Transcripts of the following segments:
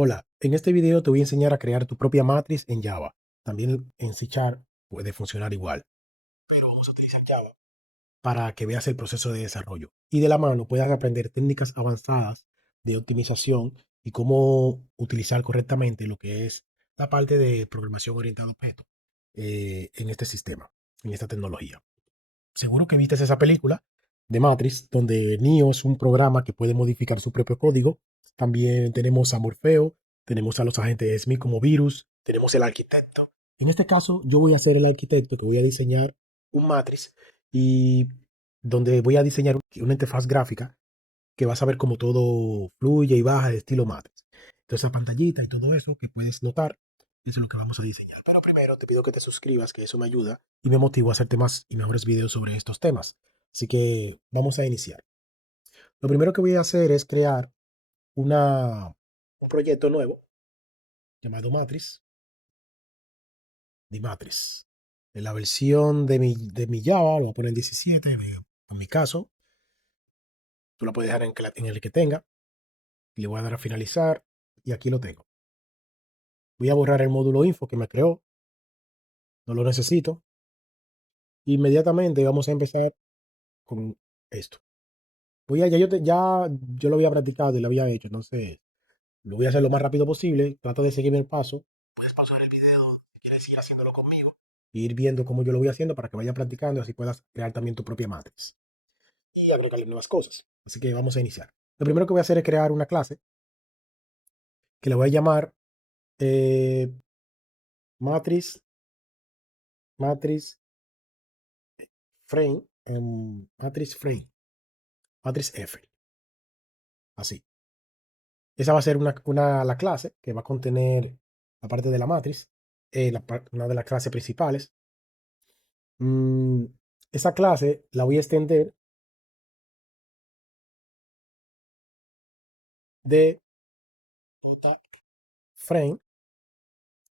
Hola, en este video te voy a enseñar a crear tu propia matriz en Java. También en C# puede funcionar igual. Pero vamos a utilizar Java para que veas el proceso de desarrollo y de la mano puedas aprender técnicas avanzadas de optimización y cómo utilizar correctamente lo que es la parte de programación orientada a objetos en este sistema, en esta tecnología. Seguro que viste esa película de Matrix, donde Neo es un programa que puede modificar su propio código. También tenemos a Morfeo, tenemos a los agentes Smith como virus, tenemos el arquitecto. En este caso, yo voy a ser el arquitecto que voy a diseñar un Matrix y donde voy a diseñar una interfaz gráfica que vas a ver cómo todo fluye y baja de estilo Matrix. Entonces, esa pantallita y todo eso que puedes notar, eso es lo que vamos a diseñar. Pero primero te pido que te suscribas, que eso me ayuda y me motiva a hacerte más y mejores videos sobre estos temas. Así que vamos a iniciar. Lo primero que voy a hacer es crear un proyecto nuevo llamado Matrix, de Matrix. En la versión de mi Java, lo voy a poner 17, en mi caso. Tú la puedes dejar en el que tenga. Le voy a dar a finalizar y aquí lo tengo. Voy a borrar el módulo info que me creó, no lo necesito. Inmediatamente vamos a empezar con esto. Ya yo lo había practicado y lo había hecho, entonces lo voy a hacer lo más rápido posible. Trato de seguirme el paso. Puedes pausar el video si quieres ir haciéndolo conmigo e ir viendo cómo yo lo voy haciendo para que vaya practicando y así puedas crear también tu propia matriz y agregarle nuevas cosas. Así que vamos a iniciar. Lo primero que voy a hacer es crear una clase que le voy a llamar eh, matriz, matriz frame, matriz frame, matriz F, así. Esa va a ser la clase que va a contener la parte de la matriz, una de las clases principales. Mm, esa clase la voy a extender de JFrame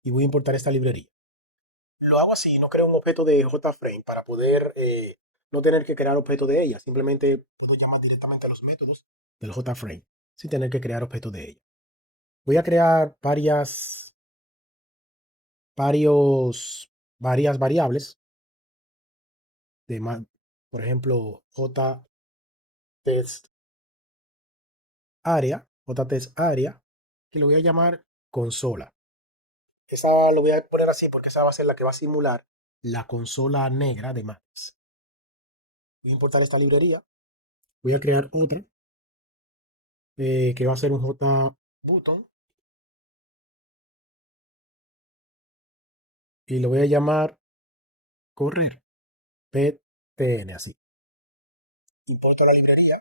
y voy a importar esta librería. Lo hago así, no creo un objeto de JFrame para poder no tener que crear objeto de ella. Simplemente puedo llamar directamente a los métodos del JFrame sin tener que crear objeto de ella. Voy a crear varias variables por ejemplo, JTest area, que lo voy a llamar consola. Esa lo voy a poner así porque esa va a ser la que va a simular la consola negra de Max. Voy a importar esta librería. Voy a crear otra que va a ser un JButton y lo voy a llamar correr. PTN, así. Importo la librería.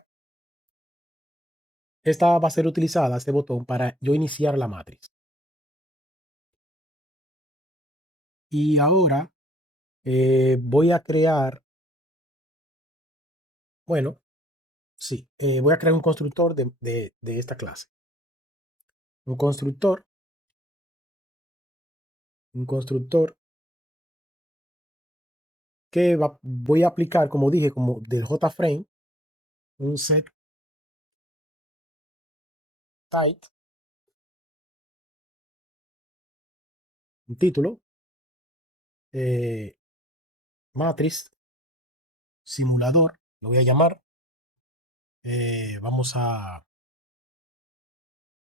Esta va a ser utilizada, este botón, para yo iniciar la matriz. Y ahora voy a crear, bueno, sí, voy a crear un constructor de esta clase. Un constructor, un constructor que voy a aplicar, como dije, como del JFrame, un set type, un título, eh, matriz, simulador, lo voy a llamar. Vamos a,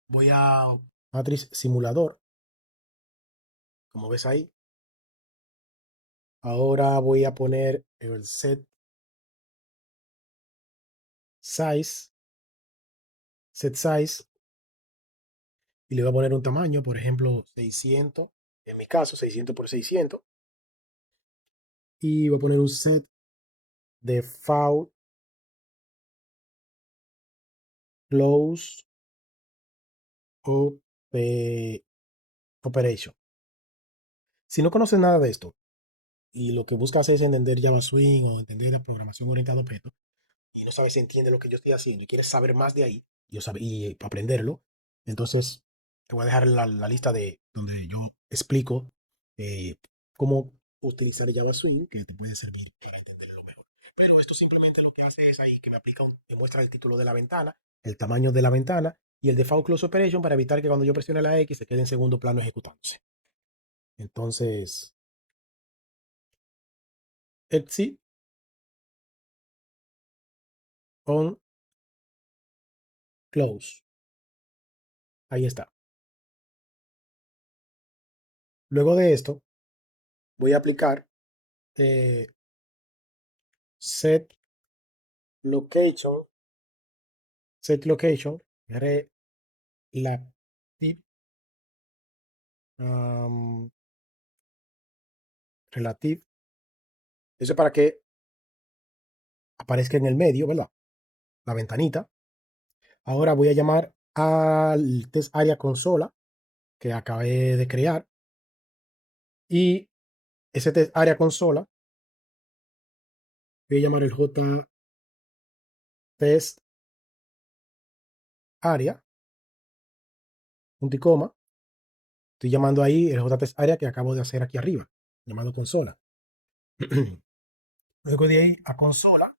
voy a matriz simulador, como ves ahí. Ahora voy a poner el size, set size, y le voy a poner un tamaño, por ejemplo, 600, en mi caso 600 por 600, y voy a poner un set default close operation. Si no conoces nada de esto y lo que buscas es entender Java Swing o entender la programación orientada a objetos y no sabes si entiende lo que yo estoy haciendo y quieres saber más de ahí y aprenderlo, entonces te voy a dejar la lista de donde yo explico eh, cómo utilizar Java Swing que te puede servir para entenderlo mejor. Pero esto simplemente lo que hace es ahí que me muestra el título de la ventana, el tamaño de la ventana y el default close operation para evitar que cuando yo presione la X se quede en segundo plano ejecutándose. Entonces, exit on close. Ahí está. Luego de esto, voy a aplicar eh, set location, set location, relative, um, relative. Eso es para que aparezca en el medio, ¿verdad? La ventanita. Ahora voy a llamar al test area consola que acabé de crear y ese test area consola voy a llamar el J test area, punto y coma. Estoy llamando ahí el J test area que acabo de hacer aquí arriba, llamado consola. Luego de ahí a consola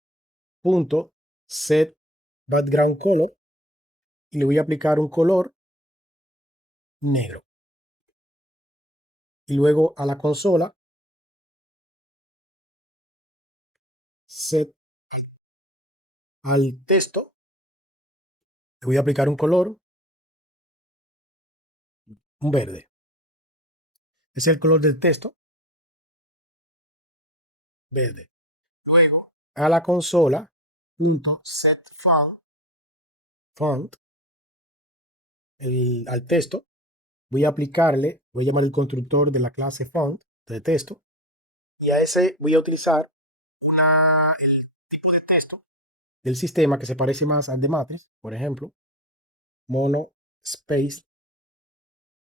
punto set background color y le voy a aplicar un color negro. Y luego a la consola set al texto le voy a aplicar un color, un verde. Ese es el color del texto, verde. Luego a la consola punto set font al texto voy a aplicarle, voy a llamar el constructor de la clase font de texto y a ese voy a utilizar el tipo de texto del sistema que se parece más al de Matrix, por ejemplo, mono space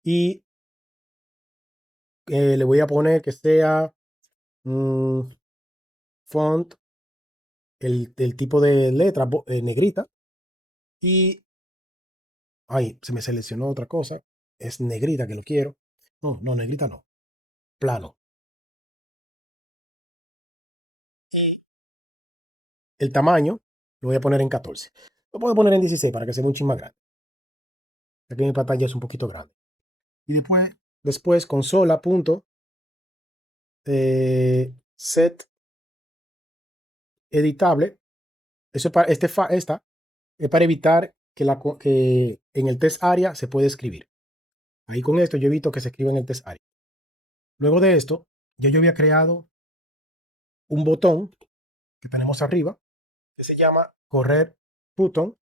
y le voy a poner que sea font, el tipo de letra negrita y ahí se me seleccionó otra cosa, es negrita que lo quiero. No, no, negrita no, plano. Y el tamaño lo voy a poner en 14. Lo puedo poner en 16 para que sea un chin más grande. Aquí mi pantalla es un poquito grande. Y después consola punto set editable. Eso es para esta es para evitar que en el test area se puede escribir. Ahí con esto yo evito que se escriba en el test area. Luego de esto, ya yo había creado un botón que tenemos arriba que se llama correr button.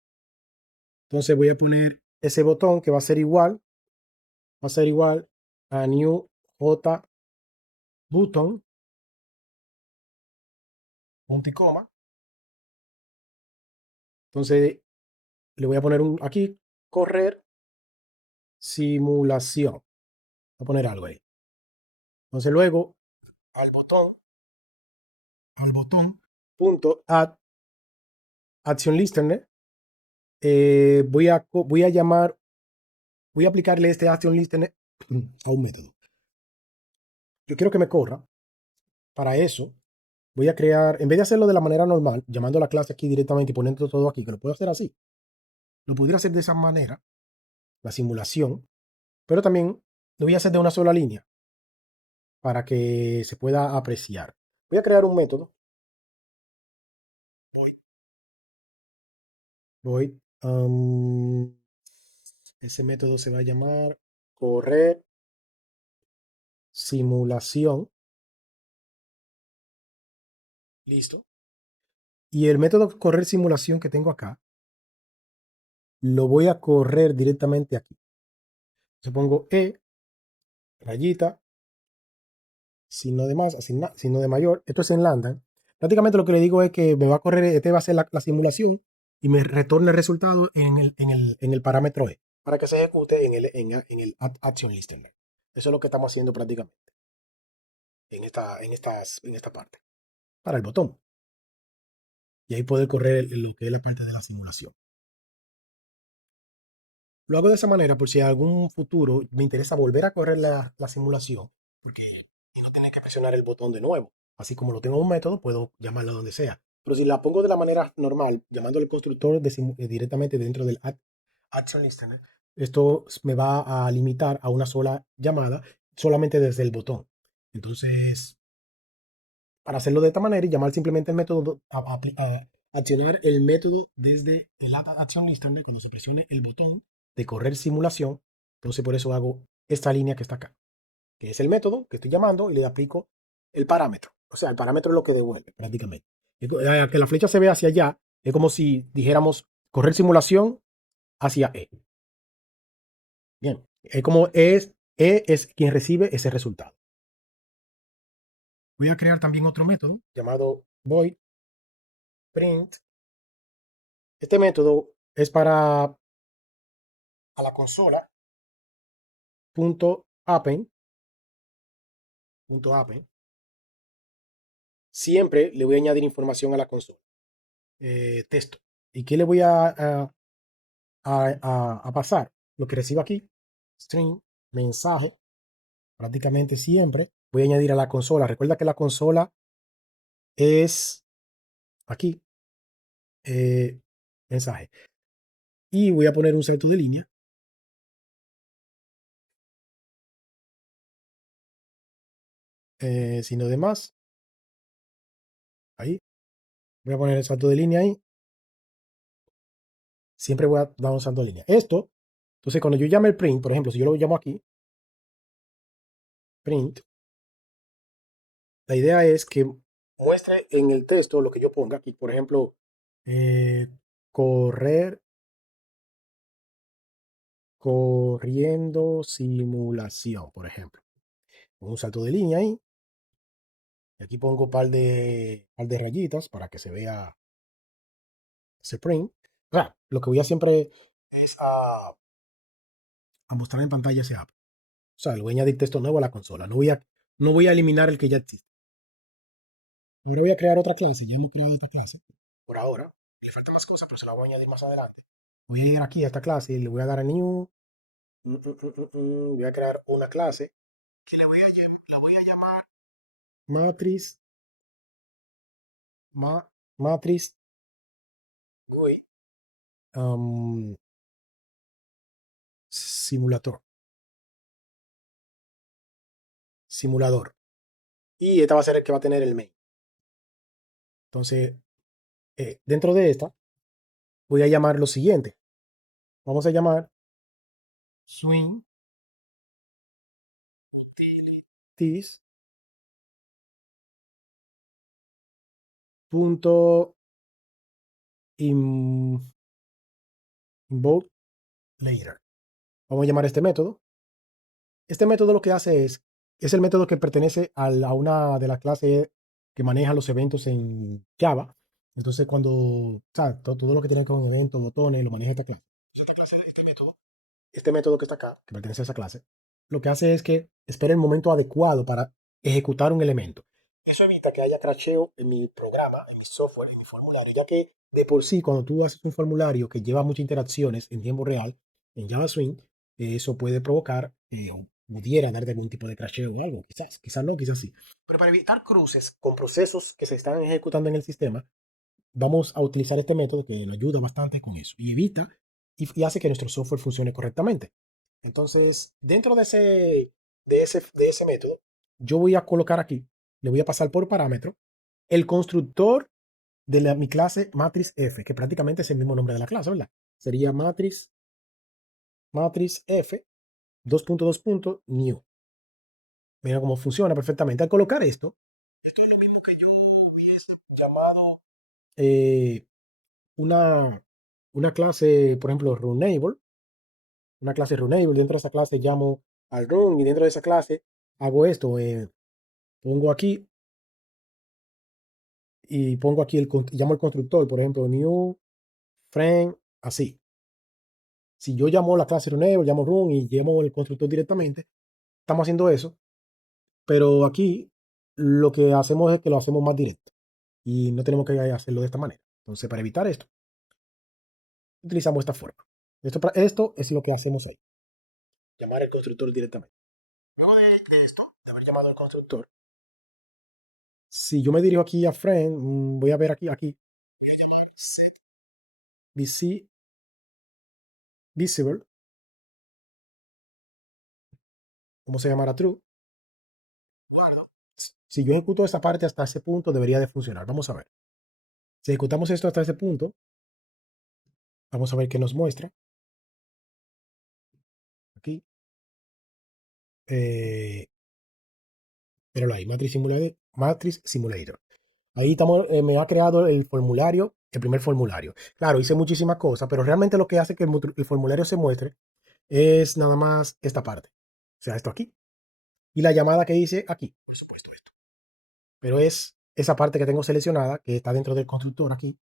Entonces voy a poner ese botón que va a ser igual a new j button, punto y coma. Entonces le voy a poner aquí, correr simulación. Voy a poner algo ahí. Entonces luego al botón punto add action listener, voy a aplicarle este action listener a un método. Yo quiero que me corra. Para eso voy a crear, en vez de hacerlo de la manera normal, llamando a la clase aquí directamente y poniendo todo aquí, que lo puedo hacer así, lo pudiera hacer de esa manera, la simulación, pero también lo voy a hacer de una sola línea para que se pueda apreciar. Voy a crear un método. Voy. Ese método se va a llamar correr simulación. Listo. Y el método correr simulación que tengo acá, lo voy a correr directamente aquí. Yo pongo rayita, signo de más, signo de mayor. Esto es en lambda. Prácticamente lo que le digo es que me va a correr, este va a ser la simulación y me retorna el resultado en el parámetro para que se ejecute en el action listener. Eso es lo que estamos haciendo prácticamente en esta parte. Para el botón. Y ahí poder correr lo que es la parte de la simulación. Lo hago de esa manera por si en algún futuro me interesa volver a correr la simulación, porque no tener que presionar el botón de nuevo. Así como lo tengo un método, puedo llamarlo donde sea. Pero si la pongo de la manera normal, llamando al constructor directamente dentro del Action Listener, esto me va a limitar a una sola llamada solamente desde el botón. Entonces, para hacerlo de esta manera y llamar simplemente el método, accionar el método desde el Action Listener cuando se presione el botón de correr simulación. Entonces, por eso hago esta línea que está acá, que es el método que estoy llamando y le aplico el parámetro. O sea, el parámetro es lo que devuelve prácticamente. Que la flecha se vea hacia allá, es como si dijéramos correr simulación hacia E. Bien, es como E es quien recibe ese resultado. Voy a crear también otro método llamado void print. Este método es para a la consola punto append, punto append. Siempre le voy a añadir información a la consola, texto. ¿Y qué le voy a pasar? Lo que recibo aquí, string, mensaje, prácticamente siempre voy a añadir a la consola. Recuerda que la consola es aquí, eh, mensaje. Y voy a poner un salto de línea, sino de más. Ahí. Voy a poner el salto de línea ahí. Siempre voy a dar un salto de línea. Esto, entonces cuando yo llame el print, por ejemplo, si yo lo llamo aquí, print, la idea es que muestre en el texto lo que yo ponga aquí. Por ejemplo, eh, correr, corriendo simulación, por ejemplo. Pongo un salto de línea ahí. Y aquí pongo un par de rayitas para que se vea ese print. O sea, lo que voy a siempre es a mostrar en pantalla ese app. O sea, le voy a añadir texto nuevo a la consola. No voy a eliminar el que ya existe. Ahora voy a crear otra clase. Ya hemos creado esta clase. Por ahora. Le faltan más cosas, pero se la voy a añadir más adelante. Voy a ir aquí a esta clase y le voy a dar a new. Voy a crear una clase que la voy a llamar matriz, matriz GUI simulator. Simulador. Y esta va a ser el que va a tener el main. Entonces, dentro de esta, voy a llamar lo siguiente. Vamos a llamar swing utilities punto invoke later. Vamos a llamar este método. Este método lo que hace es el método que pertenece a una de las clases que maneja los eventos en Java. Entonces, cuando, o sea, todo lo que tiene con eventos, botones, lo maneja esta clase. Este método que está acá, que pertenece a esa clase, lo que hace es que espera el momento adecuado para ejecutar un elemento. Eso evita que haya crasheo en mi programa, en mi software, en mi formulario, ya que de por sí, cuando tú haces un formulario que lleva muchas interacciones en tiempo real, en Java Swing, eso puede provocar o pudiera darte algún tipo de crasheo o algo, quizás no, quizás sí. Pero para evitar cruces con procesos que se están ejecutando en el sistema, vamos a utilizar este método que nos ayuda bastante con eso y evita y hace que nuestro software funcione correctamente. Entonces, dentro de ese método, yo voy a colocar aquí, le voy a pasar por parámetro el constructor de mi clase matriz F, que prácticamente es el mismo nombre de la clase, ¿verdad? Sería matriz F, 2.2. New. Mira cómo funciona perfectamente. Al colocar esto es lo mismo que yo hubiese llamado eh, una clase, por ejemplo, Runable, una clase Runable. Dentro de esa clase llamo al run y dentro de esa clase hago esto. Pongo aquí y pongo aquí llamo al constructor, por ejemplo, new friend, así. Si yo llamo la clase Runable, llamo run y llamo el constructor directamente, estamos haciendo eso, pero aquí lo que hacemos es que lo hacemos más directo y no tenemos que hacerlo de esta manera. Entonces, para evitar esto, utilizamos esta forma. Esto es lo que hacemos ahí, llamar al constructor directamente. Luego de haber llamado al constructor, si yo me dirijo aquí a friend, voy a ver aquí, set visible, como se llamará true. Si yo ejecuto esa parte hasta ese punto, debería de funcionar. Vamos a ver. Si ejecutamos esto hasta ese punto, vamos a ver qué nos muestra. Aquí. Eh, pero ahí, Matrix Simulator. Matrix Simulator. Ahí estamos, me ha creado el formulario, el primer formulario. Claro, hice muchísimas cosas, pero realmente lo que hace que el formulario se muestre es nada más esta parte. O sea, esto aquí. Y la llamada que hice aquí. Por supuesto, esto. Pero es esa parte que tengo seleccionada, que está dentro del constructor aquí,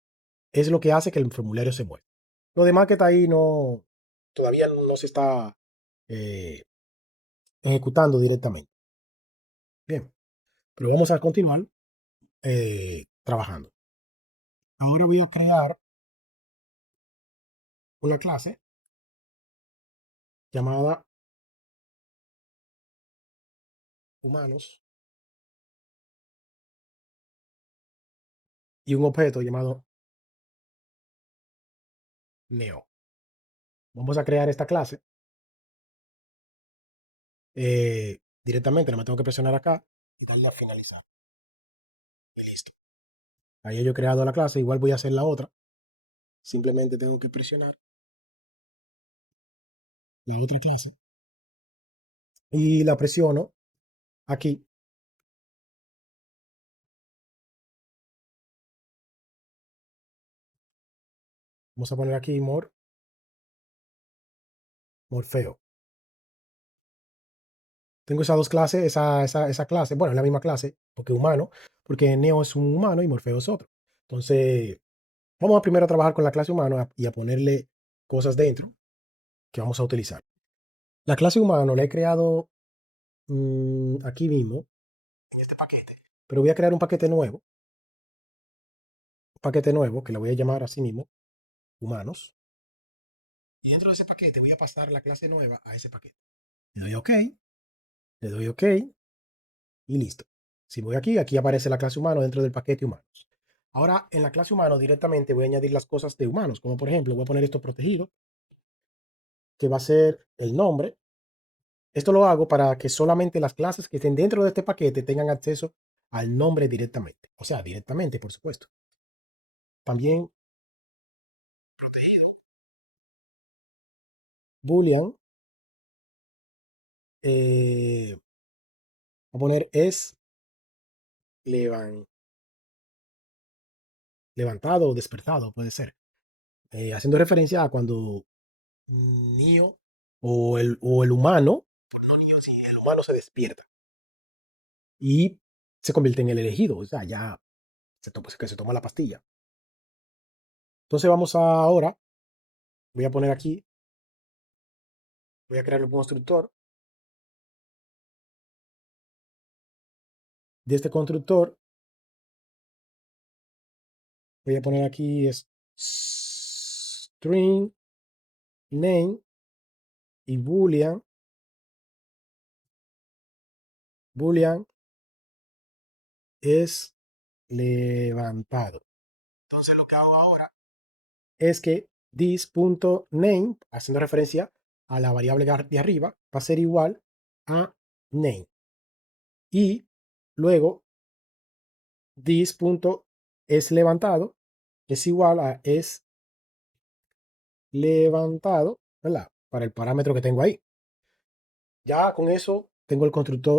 es lo que hace que el formulario se muestre. Lo demás que está ahí no, todavía no se está eh, ejecutando directamente. Bien, pero vamos a continuar trabajando. Ahora voy a crear una clase llamada humanos y un objeto llamado neo. Vamos a crear esta clase directamente, nada más tengo que presionar acá y darle a finalizar. Y listo. Ahí yo he creado la clase, igual voy a hacer la otra. Simplemente tengo que presionar la otra clase y la presiono aquí. Vamos a poner aquí Morfeo. Tengo esas dos clases, esa clase, bueno, es la misma clase, porque humano, porque Neo es un humano y Morfeo es otro. Entonces, vamos a primero a trabajar con la clase humano y a ponerle cosas dentro que vamos a utilizar. La clase humano la he creado aquí mismo, en este paquete, pero voy a crear un paquete nuevo que le voy a llamar así mismo, humanos. Y dentro de ese paquete voy a pasar la clase nueva a ese paquete. Le doy OK y listo. Si voy aquí, aquí aparece la clase humano dentro del paquete humanos. Ahora, en la clase humano directamente voy a añadir las cosas de humanos, como por ejemplo, voy a poner esto protegido, que va a ser el nombre. Esto lo hago para que solamente las clases que estén dentro de este paquete tengan acceso al nombre directamente. O sea, directamente, por supuesto. También Boolean, voy a poner es levan- levantado o despertado, puede ser. Haciendo referencia a cuando Neo o el humano, sí, el humano se despierta y se convierte en el elegido, o sea, ya que se toma la pastilla. Entonces vamos ahora, voy a poner aquí, voy a crear un constructor. De este constructor voy a poner aquí es string name y boolean es levantado. Entonces lo que hago ahora es que this.name, haciendo referencia a la variable de arriba, va a ser igual a name. Y luego this.es levantado es igual a es levantado, ¿verdad? Para el parámetro que tengo ahí. Ya con eso tengo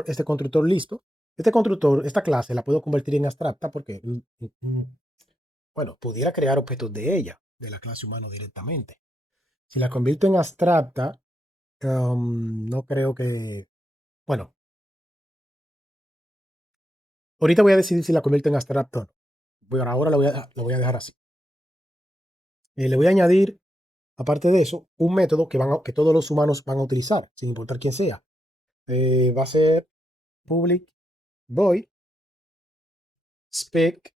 este constructor listo. Este constructor, esta clase la puedo convertir en abstracta porque, bueno, pudiera crear objetos de ella, de la clase humano directamente. Si la convierto en abstracta, no creo que, bueno, ahorita voy a decidir si la convierto en abstracta o no. Bueno, ahora lo voy a dejar así. Le voy a añadir, aparte de eso, un método que todos los humanos van a utilizar, sin importar quién sea. Va a ser public void spec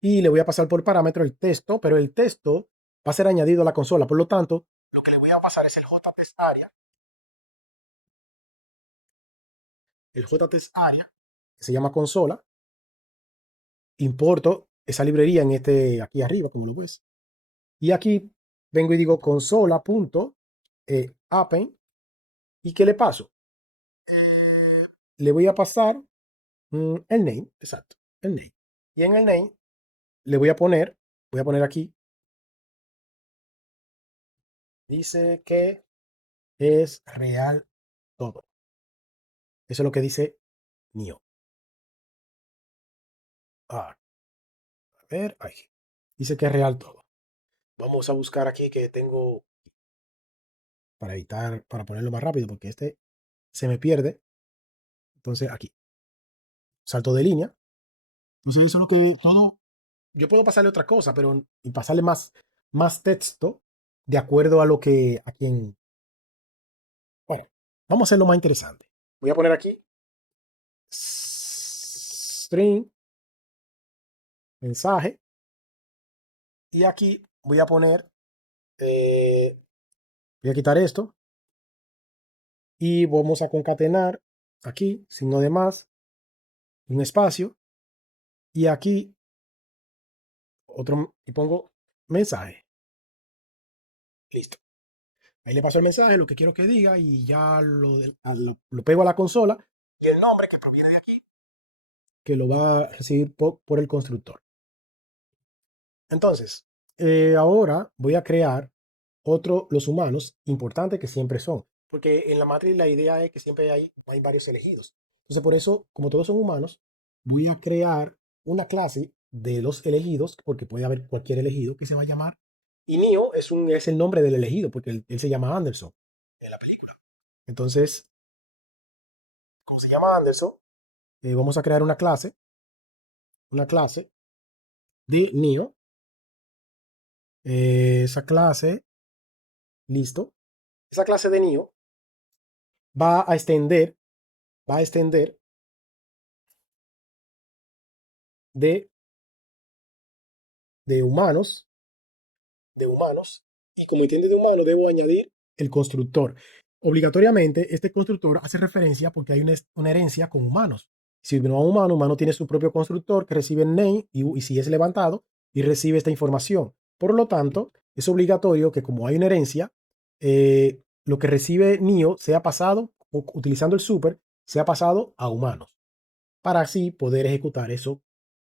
y le voy a pasar por parámetro el texto, pero el texto va a ser añadido a la consola. Por lo tanto, lo que le voy a pasar es el JTest area, que se llama consola. Importo esa librería en aquí arriba, como lo ves. Y aquí vengo y digo consola.append. ¿Y qué le paso? Le voy a pasar el name, exacto, el name. Y en el name le voy a poner aquí, dice que es real todo. Eso es lo que dice NIO. Ah, a ver, ahí. Dice que es real todo. Vamos a buscar aquí que tengo para editar, para ponerlo más rápido, porque este se me pierde. Entonces aquí, salto de línea. Entonces eso es lo que todo. Yo puedo pasarle otra cosa, pero y pasarle más texto de acuerdo a lo que a quien. Bueno, vamos a hacerlo más interesante. Voy a poner aquí string, mensaje, y aquí voy a poner, eh, voy a quitar esto y vamos a concatenar aquí, signo de más, un espacio, y aquí otro, y pongo mensaje. Listo. Ahí le paso el mensaje, lo que quiero que diga, y ya lo pego a la consola, y el nombre que proviene de aquí, que lo va a recibir por el constructor. Entonces, ahora voy a crear los humanos importantes que siempre son, porque en la matriz la idea es que siempre hay varios elegidos. Entonces, por eso, como todos son humanos, voy a crear una clase de los elegidos, porque puede haber cualquier elegido que se va a llamar. Y Neo es el nombre del elegido, porque él se llama Anderson en la película. Entonces, como se llama Anderson, vamos a crear una clase de Neo. Esa clase, listo. Esa clase de Neo va a extender, va a extender de, de humanos, de humanos, y como entiende de humano, debo añadir el constructor. Obligatoriamente, este constructor hace referencia porque hay una herencia con humanos. Si no a humano, humano tiene su propio constructor que recibe el name y si es levantado y recibe esta información. Por lo tanto, es obligatorio que como hay una herencia, lo que recibe NIO sea pasado, utilizando el super, sea pasado a humanos, para así poder ejecutar eso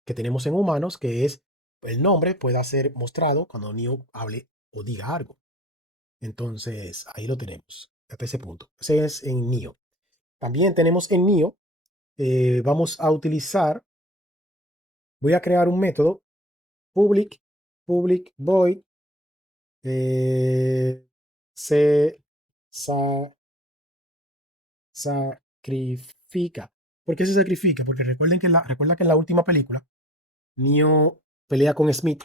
que tenemos en humanos, que es el nombre pueda ser mostrado cuando Neo hable o diga algo. Entonces, ahí lo tenemos, hasta ese punto. Ese es en Neo. También tenemos en Neo, vamos a utilizar, voy a crear un método public void se sacrifica. ¿Por qué se sacrifica? Porque recuerda que en la última película, Neo pelea con Smith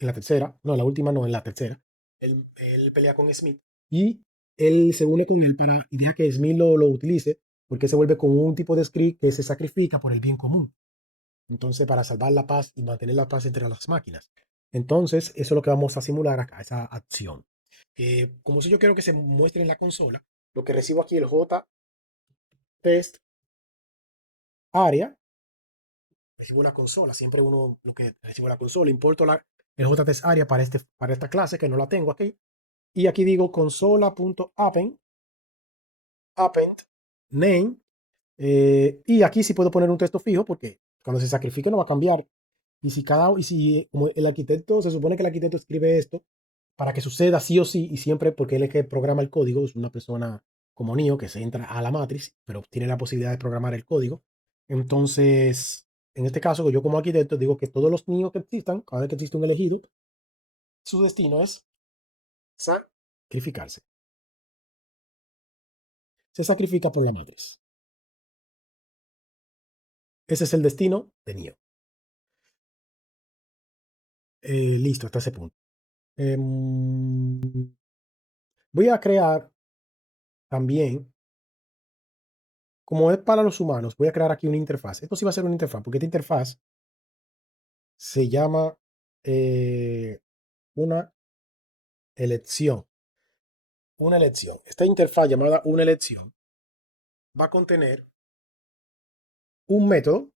en la tercera, no, en la última no, en la tercera. Él pelea con Smith y él se une con él para y deja que Smith lo utilice porque se vuelve con un tipo de script que se sacrifica por el bien común. Entonces, para salvar la paz y mantener la paz entre las máquinas. Entonces, eso es lo que vamos a simular acá, esa acción. Como si yo quiero que se muestre en la consola, lo que recibo aquí el JTest área, recibo la consola, siempre uno lo que recibo la consola, importo el JTest área para esta clase que no la tengo aquí. Y aquí digo consola.append name. Y aquí sí puedo poner un texto fijo porque cuando se sacrifique no va a cambiar. Y si como el arquitecto, se supone que el arquitecto escribe esto para que suceda sí o sí y siempre porque él es que programa el código, es una persona como Neo que se entra a la matriz, pero tiene la posibilidad de programar el código. Entonces, en este caso, yo como arquitecto digo que todos los Neo que existan, cada vez que existe un elegido, su destino es sacrificarse. Se sacrifica por la matriz. Ese es el destino de Neo. Listo, hasta ese punto. Voy a crear también, como es para los humanos, voy a crear aquí una interfaz. Esto sí va a ser una interfaz, porque esta interfaz se llama una elección. Una elección. Esta interfaz llamada una elección va a contener un método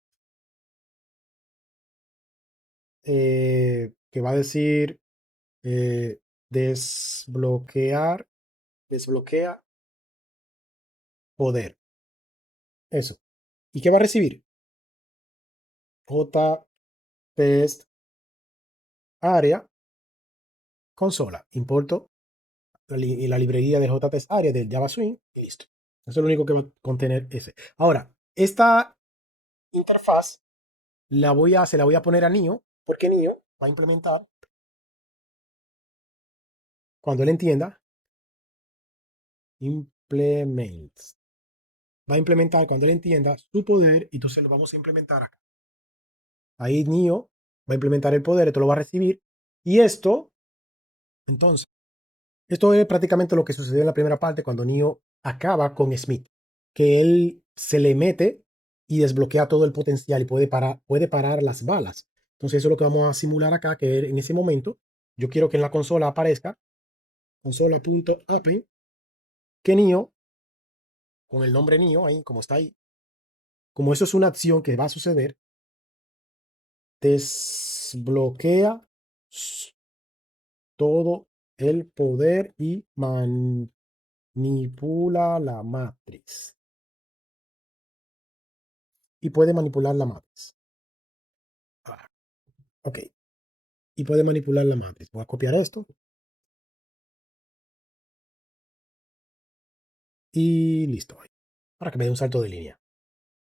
que va a decir eh, desbloquea poder. Eso. ¿Y qué va a recibir? JTest área consola. Importo la librería de JTest área del Java Swing y listo. Eso es lo único que va a contener ese. Ahora, esta interfaz se la voy a poner a Neo, porque Neo va a implementar, cuando él entienda, implements. Va a implementar cuando él entienda su poder y entonces lo vamos a implementar acá. Ahí Neo va a implementar el poder, esto lo va a recibir. Y entonces, esto es prácticamente lo que sucedió en la primera parte cuando Neo acaba con Smith, que él se le mete y desbloquea todo el potencial y puede parar las balas. Entonces eso es lo que vamos a simular acá, que en ese momento yo quiero que en la consola aparezca consola.append que Neo, con el nombre Neo ahí, como está ahí, como eso es una acción que va a suceder, desbloquea todo el poder y manipula la matriz. Y puede manipular la matriz. Ah, ok. Y puede manipular la matriz. Voy a copiar esto y listo. Para que me dé un salto de línea.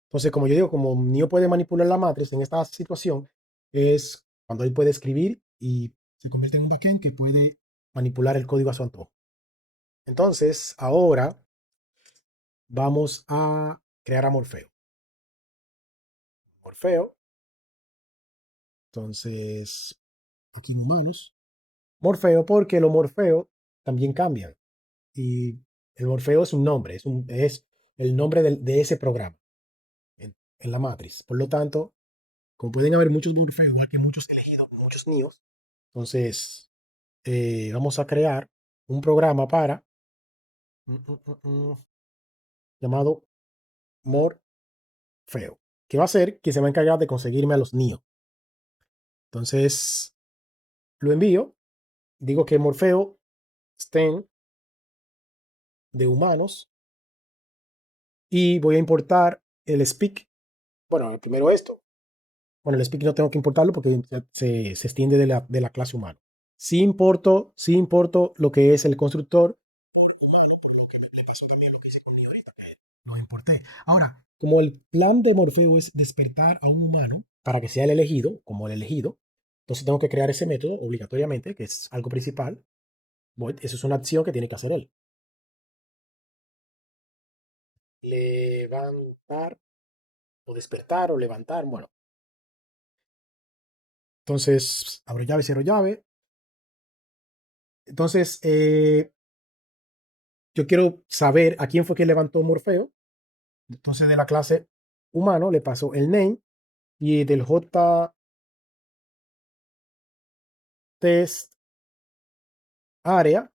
Entonces, como yo digo, como Neo puede manipular la matriz en esta situación, es cuando él puede escribir y se convierte en un backend que puede manipular el código a su antojo. Entonces, ahora vamos a crear a Morfeo. Morfeo. Entonces, aquí en humanos. Morfeo, porque los morfeos también cambian. Y el morfeo es un nombre, es el nombre de ese programa en la matriz. Por lo tanto, como pueden haber muchos morfeos, igual que muchos elegidos, muchos niños, entonces vamos a crear un programa para mm, mm, mm, mm, llamado Morfeo, que va a ser que se va a encargar de conseguirme a los niños. Entonces lo envío, digo que Morfeo estén de humanos y voy a importar el speak. Bueno, primero esto. Bueno, el speak no tengo que importarlo porque se extiende de la clase humano. Sí importo lo que es el constructor. Lo importé. Ahora, como el plan de Morfeo es despertar a un humano para que sea el elegido, como el elegido, entonces tengo que crear ese método obligatoriamente, que es algo principal. Eso es una acción que tiene que hacer él. Levantar o despertar o levantar. Bueno, entonces abro llave, cierro llave. Entonces, yo quiero saber a quién fue que levantó Morfeo. Entonces, de la clase humano le paso el name y del JTest área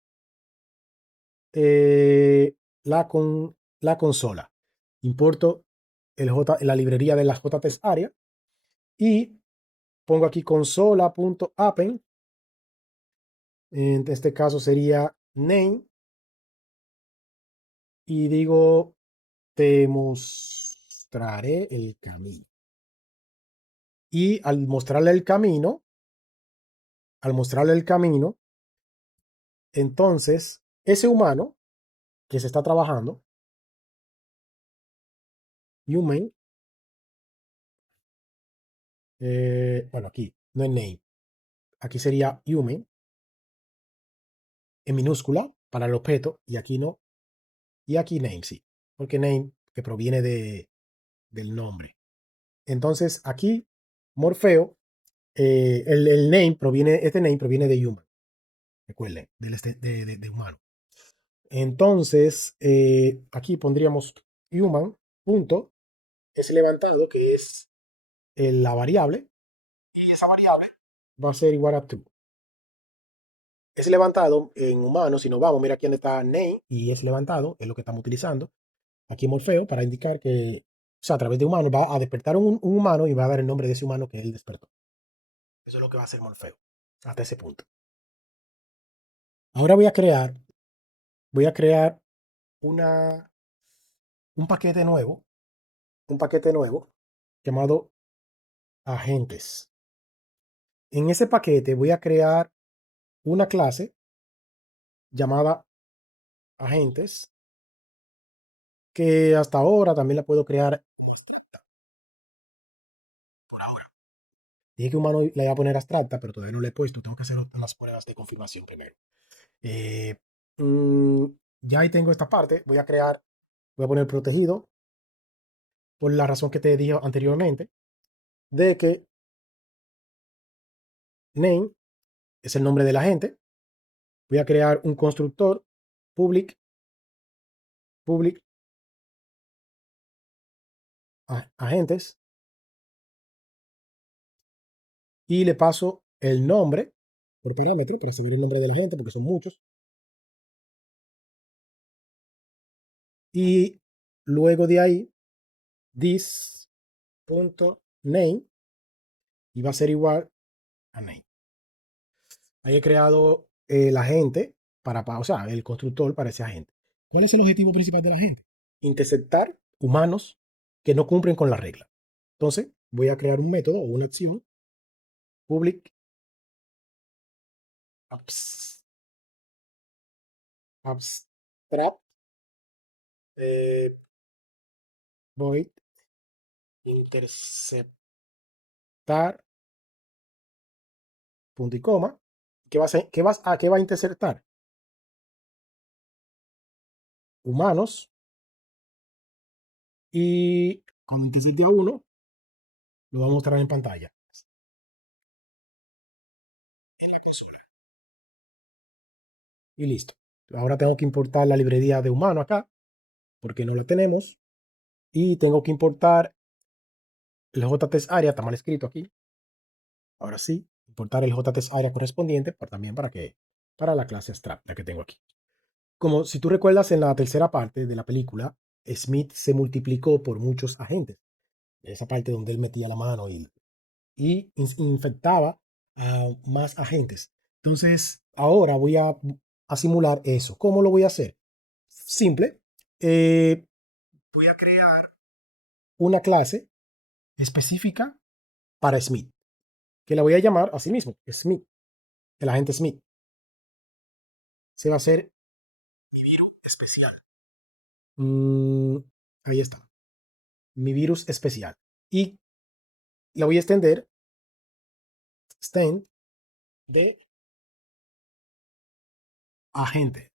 la consola. Importo la librería de las JTest área y pongo aquí consola.append. En este caso sería name y digo te mostraré el camino. Y al mostrarle el camino, entonces ese humano que se está trabajando, human, bueno, aquí no es name, aquí sería human en minúscula para el objeto y aquí no, y aquí name, sí, porque name que proviene del nombre. Entonces aquí Morfeo, este name proviene de human, recuerden, de humano. Entonces, aquí pondríamos human punto es levantado, que es la variable, y esa variable va a ser igual a true. Es levantado en humano, si nos vamos, mira aquí donde está name y es levantado, es lo que estamos utilizando aquí en Morfeo para indicar que, o sea, a través de humano va a despertar un humano y va a dar el nombre de ese humano que él despertó. Eso es lo que va a hacer Morfeo hasta ese punto. Ahora voy a crear una, un paquete nuevo llamado agentes. En ese paquete voy a crear una clase llamada agentes, que hasta ahora también la puedo crear. Dije que humano le voy a poner abstracta, pero todavía no le he puesto. Tengo que hacer unas pruebas de confirmación primero. Eh, mm, ya ahí tengo esta parte. Voy a poner protegido por la razón que te dije anteriormente, de que name es el nombre del agente. Voy a crear un constructor public agentes y le paso el nombre por parámetro para saber el nombre del agente porque son muchos. Y luego de ahí, this.name y va a ser igual a name. Ahí he creado el agente o sea, el constructor para ese agente. ¿Cuál es el objetivo principal del agente? Interceptar humanos que no cumplen con la regla. Entonces, voy a crear un método o una acción public abstract void interceptar punto y coma. ¿Qué va a interceptar? Humanos. Y cuando intercepte a uno, lo va a mostrar en pantalla. Y listo. Ahora tengo que importar la librería de humano acá, porque no la tenemos. Y tengo que importar el JTest área, está mal escrito aquí. Ahora sí, importar el JTest área correspondiente también para la clase abstracta que tengo aquí. Como si tú recuerdas en la tercera parte de la película, Smith se multiplicó por muchos agentes. Esa parte donde él metía la mano y infectaba a más agentes. Entonces, ahora voy a simular eso. ¿Cómo lo voy a hacer? Simple. Eh, Voy a crear una clase específica para Smith, que la voy a llamar así mismo, Smith, el agente Smith. Se va a hacer especial. Mm, ahí está, mi virus especial. Y la voy a extend de agente,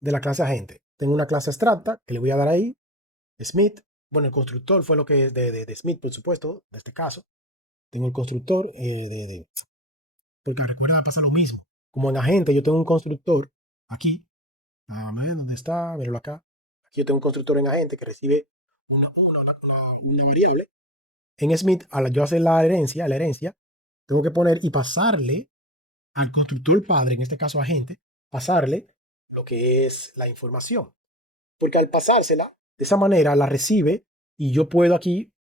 de la clase agente. Tengo una clase abstracta que le voy a dar ahí, Smith. Bueno, el constructor fue lo que es de Smith, por supuesto, de este caso. Tengo el constructor porque recuerda, pasa lo mismo. Como en agente, yo tengo un constructor aquí. ¿Dónde está? Míralo acá. Aquí yo tengo un constructor en agente que recibe una variable. En Smith, al yo hacer la herencia, tengo que poner y pasarle al constructor padre, en este caso agente, pasarle lo que es la información. Porque al pasársela, de esa manera la recibe y yo puedo aquí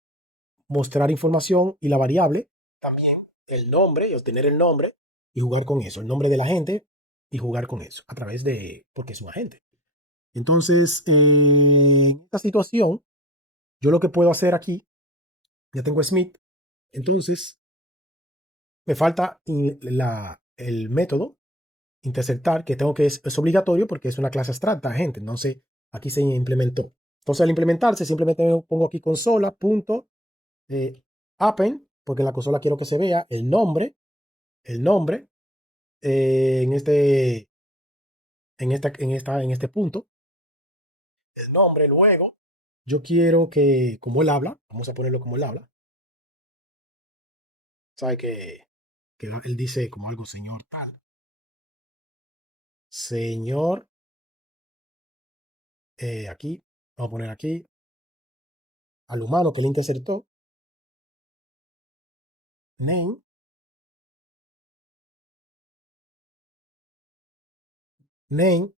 mostrar información y la variable, también el nombre y obtener el nombre y jugar con eso, el nombre del agente y jugar con eso a través porque es un agente. Entonces, en esta situación, yo lo que puedo hacer aquí, ya tengo Smith, entonces me falta el método interceptar, que es obligatorio porque es una clase abstracta, agente. Entonces, aquí se implementó. Entonces, al implementarse, simplemente pongo aquí consola.append, porque en la consola quiero que se vea el nombre en este punto, el nombre luego. Yo quiero que, como él habla, vamos a ponerlo como él habla, sabe que él dice como algo, señor tal, señor, aquí, vamos a poner aquí, al humano que le interceptó, name, name,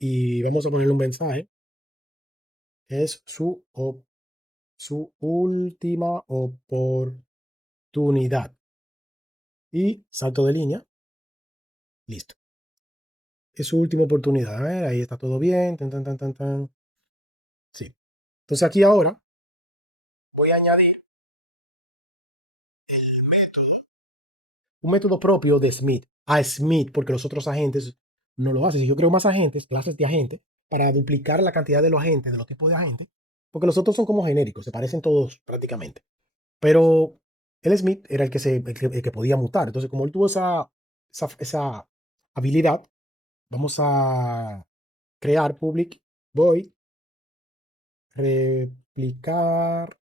y vamos a ponerle un mensaje, es su última oportunidad. Y salto de línea, Listo. Es su última oportunidad. A ver, ahí está todo bien. Tan, tan, tan, tan, tan. Sí. Entonces aquí ahora voy a añadir un método propio de Smith a Smith, porque los otros agentes no lo hacen. Si yo creo más agentes, clases de agentes, para duplicar la cantidad de los agentes, de los tipos de agentes, porque los otros son como genéricos, se parecen todos prácticamente. Pero el Smith era el que podía mutar. Entonces, como él tuvo esa habilidad, vamos a crear public void replicar.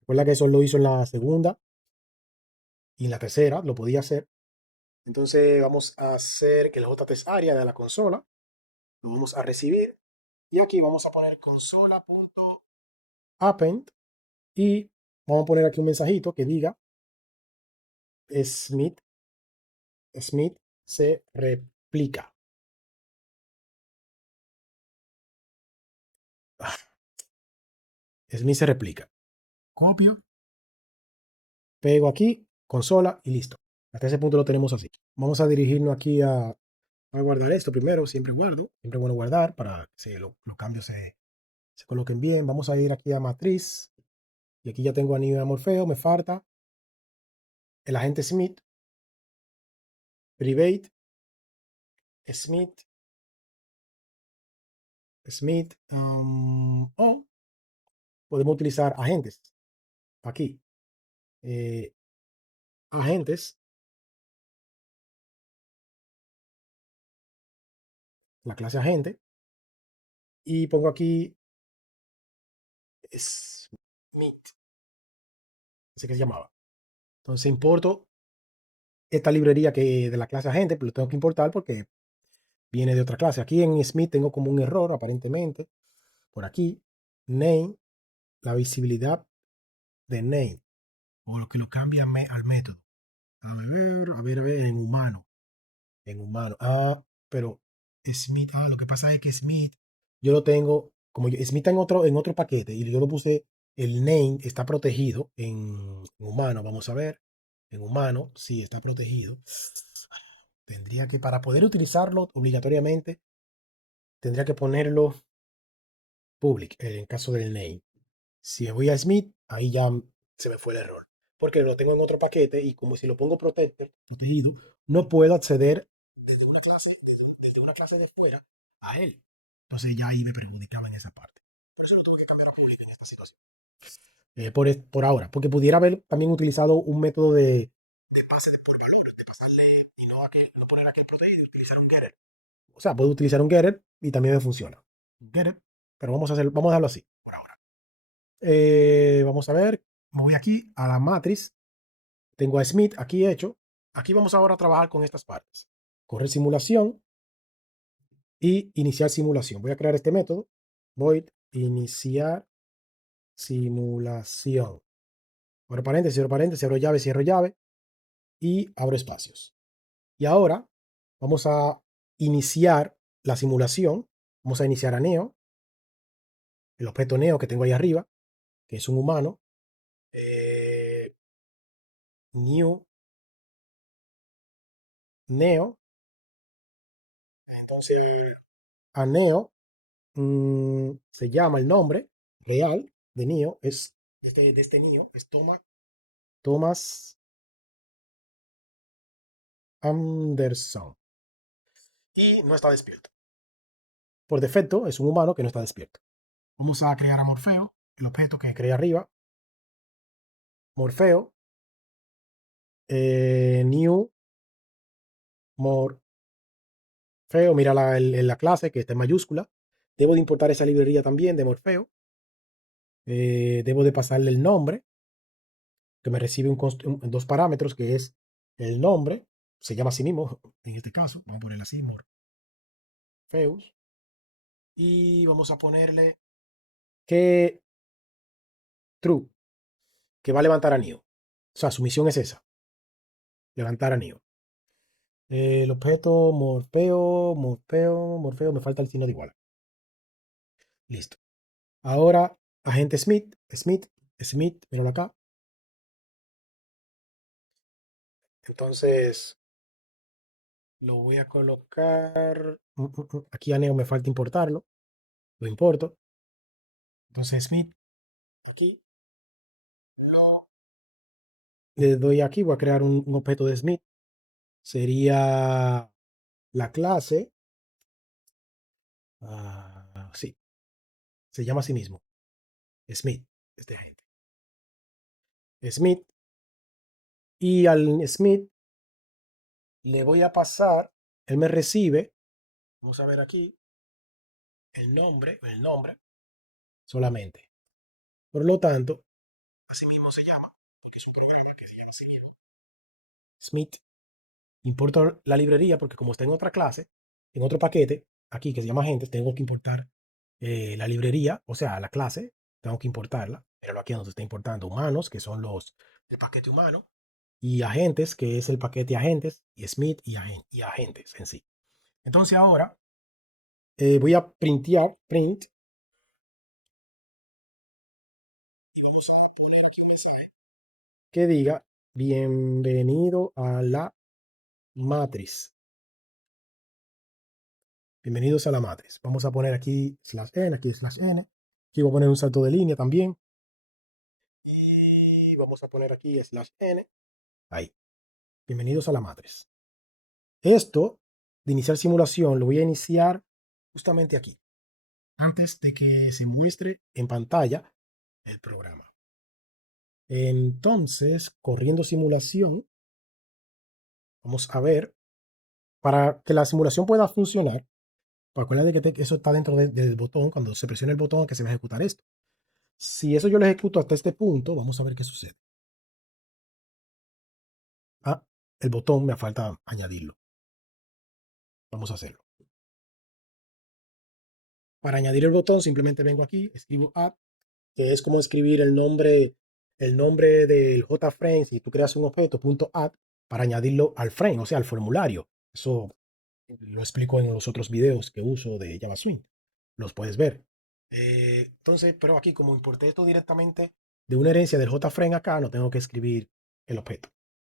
Recuerda que eso lo hizo en la segunda y en la tercera, lo podía hacer. Entonces vamos a hacer que el JTest área de la consola lo vamos a recibir y aquí vamos a poner consola.append y vamos a poner aquí un mensajito que diga Smith, Smith se replica. Ah, Smith se replica. Copio, pego aquí, consola y listo. Hasta ese punto lo tenemos así. Vamos a dirigirnos aquí a guardar esto primero. Siempre guardo. Siempre es bueno guardar para que los cambios se coloquen bien. Vamos a ir aquí a matriz. Y aquí ya tengo anillo de Morfeo. Me falta el agente Smith, private, Smith, Smith. O podemos utilizar agentes. Aquí. eh, agentes. La clase agente. Y pongo aquí Smith. Así que se llamaba. Entonces importo esta librería que de la clase agente, pero lo tengo que importar porque viene de otra clase. Aquí en Smith tengo como un error aparentemente. Por aquí, name, la visibilidad de name, o lo que lo cambia al método. A ver, en humano. En humano. Pero Smith, lo que pasa es que Smith, yo lo tengo, Smith está en otro paquete y yo lo puse, el name está protegido en humano. Vamos a ver. En humano, sí, está protegido. Tendría que, para poder utilizarlo obligatoriamente, tendría que ponerlo public en caso del name. Si voy a Smith, ahí ya se me fue el error. Porque lo tengo en otro paquete y como si lo pongo protegido, no puedo acceder desde una clase de fuera a él. Entonces ya ahí me perjudicaba en esa parte. Por eso lo tuve que cambiar a public en esta situación. Por ahora, porque pudiera haber también utilizado un método de pase por valores, de pasarle y no poner aquel protegido, utilizar un getter. O sea, puedo utilizar un getter y también me funciona. Getter, pero vamos a dejarlo así por ahora. Vamos a ver, me voy aquí a la matriz. Tengo a Smith aquí hecho. Aquí vamos ahora a trabajar con estas partes. Correr simulación y iniciar simulación. Voy a crear este método. Void iniciar simulación. Abro paréntesis, abro llave, cierro llave y abro espacios. Y ahora vamos a iniciar la simulación. Vamos a iniciar a Neo, el objeto Neo que tengo ahí arriba, que es un humano. Eh, new Neo. Entonces, a Neo se llama el nombre real de Neo, de este Neo, es Thomas Anderson. Y no está despierto. Por defecto, es un humano que no está despierto. Vamos a crear a Morfeo, el objeto que creé arriba. Morfeo, new Morfeo, mira la clase que está en mayúscula. Debo de importar esa librería también de Morfeo. Debo de pasarle el nombre, que me recibe dos parámetros, que es el nombre, se llama así mismo, en este caso, vamos a ponerle así, Morpheus, y vamos a ponerle que true, que va a levantar a Neo. O sea, su misión es esa, levantar a Neo. El objeto Morfeo, me falta el signo de igual. Listo. Ahora, agente Smith, míralo acá. Entonces, Lo voy a colocar. Aquí a Neo me falta importarlo. Lo importo. Entonces Smith, aquí. Le doy aquí, voy a crear un objeto de Smith. Sería la clase. Sí, se llama a sí mismo. Smith, este agente. Smith. Y al Smith le voy a pasar, él me recibe, vamos a ver aquí, el nombre solamente. Por lo tanto, así mismo se llama, porque es un programa que se llama así mismo. Smith. Importo la librería porque como está en otra clase, en otro paquete, aquí que se llama agentes, tengo que importar la librería, o sea, la clase, tengo que importarla, pero aquí es donde se está importando humanos, que son el paquete humano, y agentes, que es el paquete agentes, y Smith y agentes en sí. Entonces ahora voy a printear, print, que diga bienvenido a la matriz. Bienvenidos a la matriz. Vamos a poner aquí slash n, aquí slash n. Aquí voy a poner un salto de línea también. Y vamos a poner aquí slash n. Ahí. Bienvenidos a la matriz. Esto de iniciar simulación lo voy a iniciar justamente aquí, antes de que se muestre en pantalla el programa. Entonces, corriendo simulación, vamos a ver, para que la simulación pueda funcionar, acuérdate que eso está dentro del botón, cuando se presiona el botón que se va a ejecutar esto. Si eso yo lo ejecuto hasta este punto, vamos a ver qué sucede. El botón me falta añadirlo. Vamos a hacerlo. Para añadir el botón, simplemente vengo aquí, escribo add, que es como escribir el nombre del JFrame. Si tú creas un objeto, punto add, para añadirlo al frame, o sea, al formulario. Eso lo explico en los otros videos que uso de Java Swing. Los puedes ver. Entonces, pero aquí como importé esto directamente de una herencia del JFrame acá, no tengo que escribir el objeto.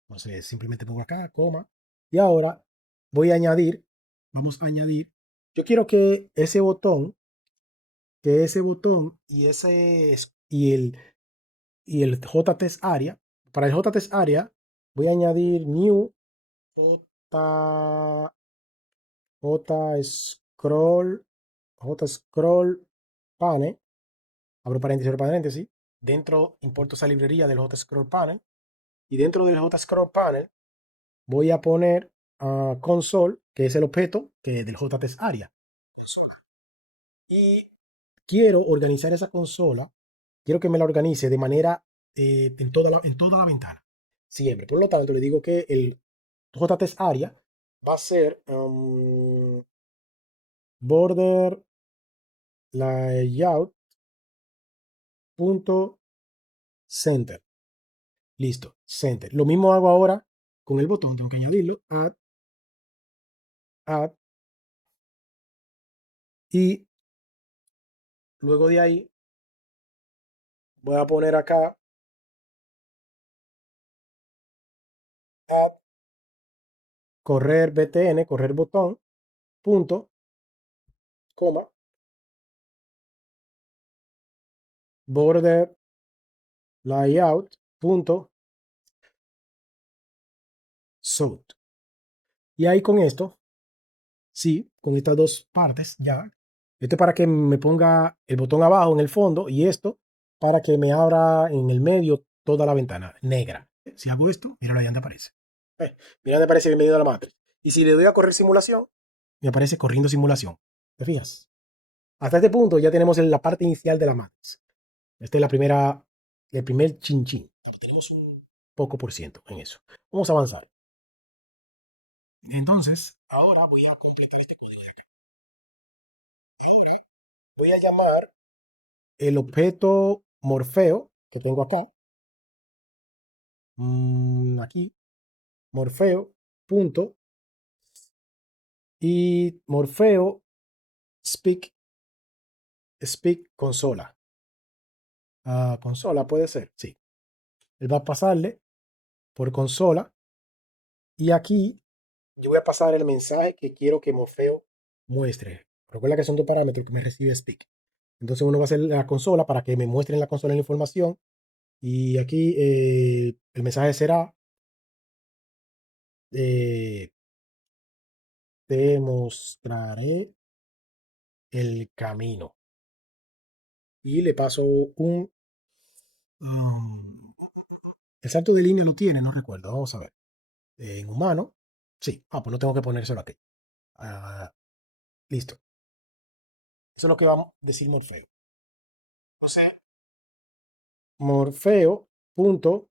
Entonces, simplemente pongo acá, coma. Y ahora voy a añadir, vamos a añadir. Yo quiero que ese botón y el JTest area, para el JTest area voy a añadir new J, J scroll, J scroll panel, abro paréntesis, abro paréntesis, dentro importo esa librería del J scroll panel y dentro del J scroll panel voy a poner console, que es el objeto que del JTest area. Y quiero organizar esa consola, quiero que me la organice de manera en toda la ventana, siempre. Por lo tanto, le digo que el JTest area va a ser border layout punto center. Listo, center. Lo mismo hago ahora con el botón, tengo que añadirlo, add, y luego de ahí voy a poner acá correr btn, correr botón, punto, coma, border layout punto south. Y ahí con esto, sí, con estas dos partes ya. Esto es para que me ponga el botón abajo en el fondo y esto para que me abra en el medio toda la ventana negra. Si hago esto, mira ahí donde aparece. Mira donde aparece bienvenido a la matriz. Y si le doy a correr simulación, me aparece corriendo simulación. ¿Te fijas? Hasta este punto ya tenemos la parte inicial de la matriz. Esta es el primer chinchín. Tenemos un poco por ciento en eso. Vamos a avanzar. Entonces, ahora voy a completar este código de acá. Voy a llamar el objeto Morfeo que tengo acá. Aquí, Morfeo, punto. Y Morfeo speak consola. Consola puede ser, sí. Él va a pasarle por consola. Y aquí yo voy a pasar el mensaje que quiero que Morfeo muestre. Recuerda que son dos parámetros que me recibe Speak. Entonces uno va a hacer la consola para que me muestre en la consola la información. Y aquí el mensaje será, eh, te mostraré el camino. Y le paso un... um, el salto de línea lo tiene, no recuerdo. Vamos a ver. En humano. Sí. Pues no tengo que ponérselo aquí. Ah, listo. Eso es lo que va a decir Morfeo. Entonces, Morfeo, punto.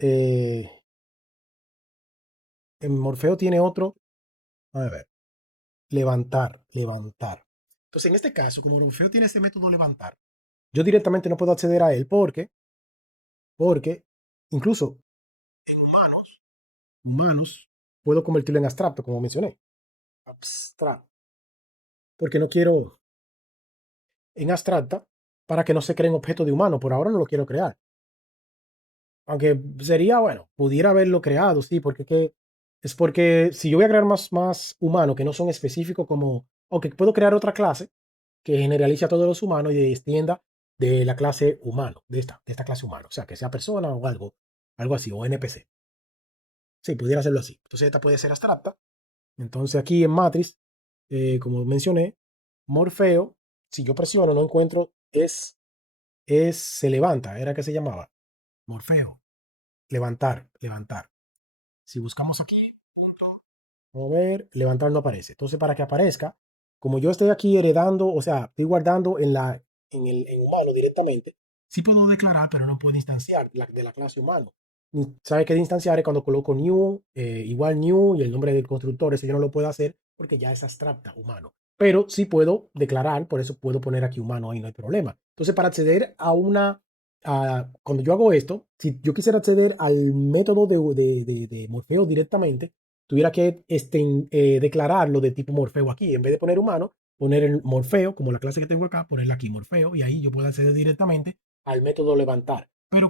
eh, en Morfeo tiene otro. A ver. Levantar, levantar. Entonces, en este caso, como Morfeo tiene ese método levantar, yo directamente no puedo acceder a él porque incluso humanos puedo convertirlo en abstracto, como mencioné. Abstracto. Porque no quiero en abstracta para que no se creen objetos de humano. Por ahora no lo quiero crear. Aunque sería, bueno, pudiera haberlo creado, sí, es porque si yo voy a crear más humanos que no son específicos como, aunque puedo crear otra clase que generalice a todos los humanos y extienda de la clase humano, de esta clase humano, o sea, que sea persona o algo así, o NPC. Sí, pudiera hacerlo así. Entonces esta puede ser abstracta. Entonces aquí en Matrix, como mencioné, Morfeo, si yo presiono, no encuentro, se levanta, era que se llamaba. Morfeo, levantar, levantar. Si buscamos aquí, mover, levantar no aparece. Entonces, para que aparezca, como yo estoy aquí heredando, o sea, estoy guardando en humano directamente, sí puedo declarar, pero no puedo instanciar de la clase humano. ¿Sabe qué de instanciar? Es cuando coloco new, igual new y el nombre del constructor. Eso yo no lo puedo hacer porque ya es abstracta, humano. Pero sí puedo declarar, por eso puedo poner aquí humano ahí, no hay problema. Entonces, para acceder cuando yo hago esto, si yo quisiera acceder al método de Morfeo directamente, tuviera que declararlo de tipo Morfeo aquí. En vez de poner humano, poner el Morfeo, como la clase que tengo acá, ponerle aquí Morfeo, y ahí yo puedo acceder directamente al método levantar. Pero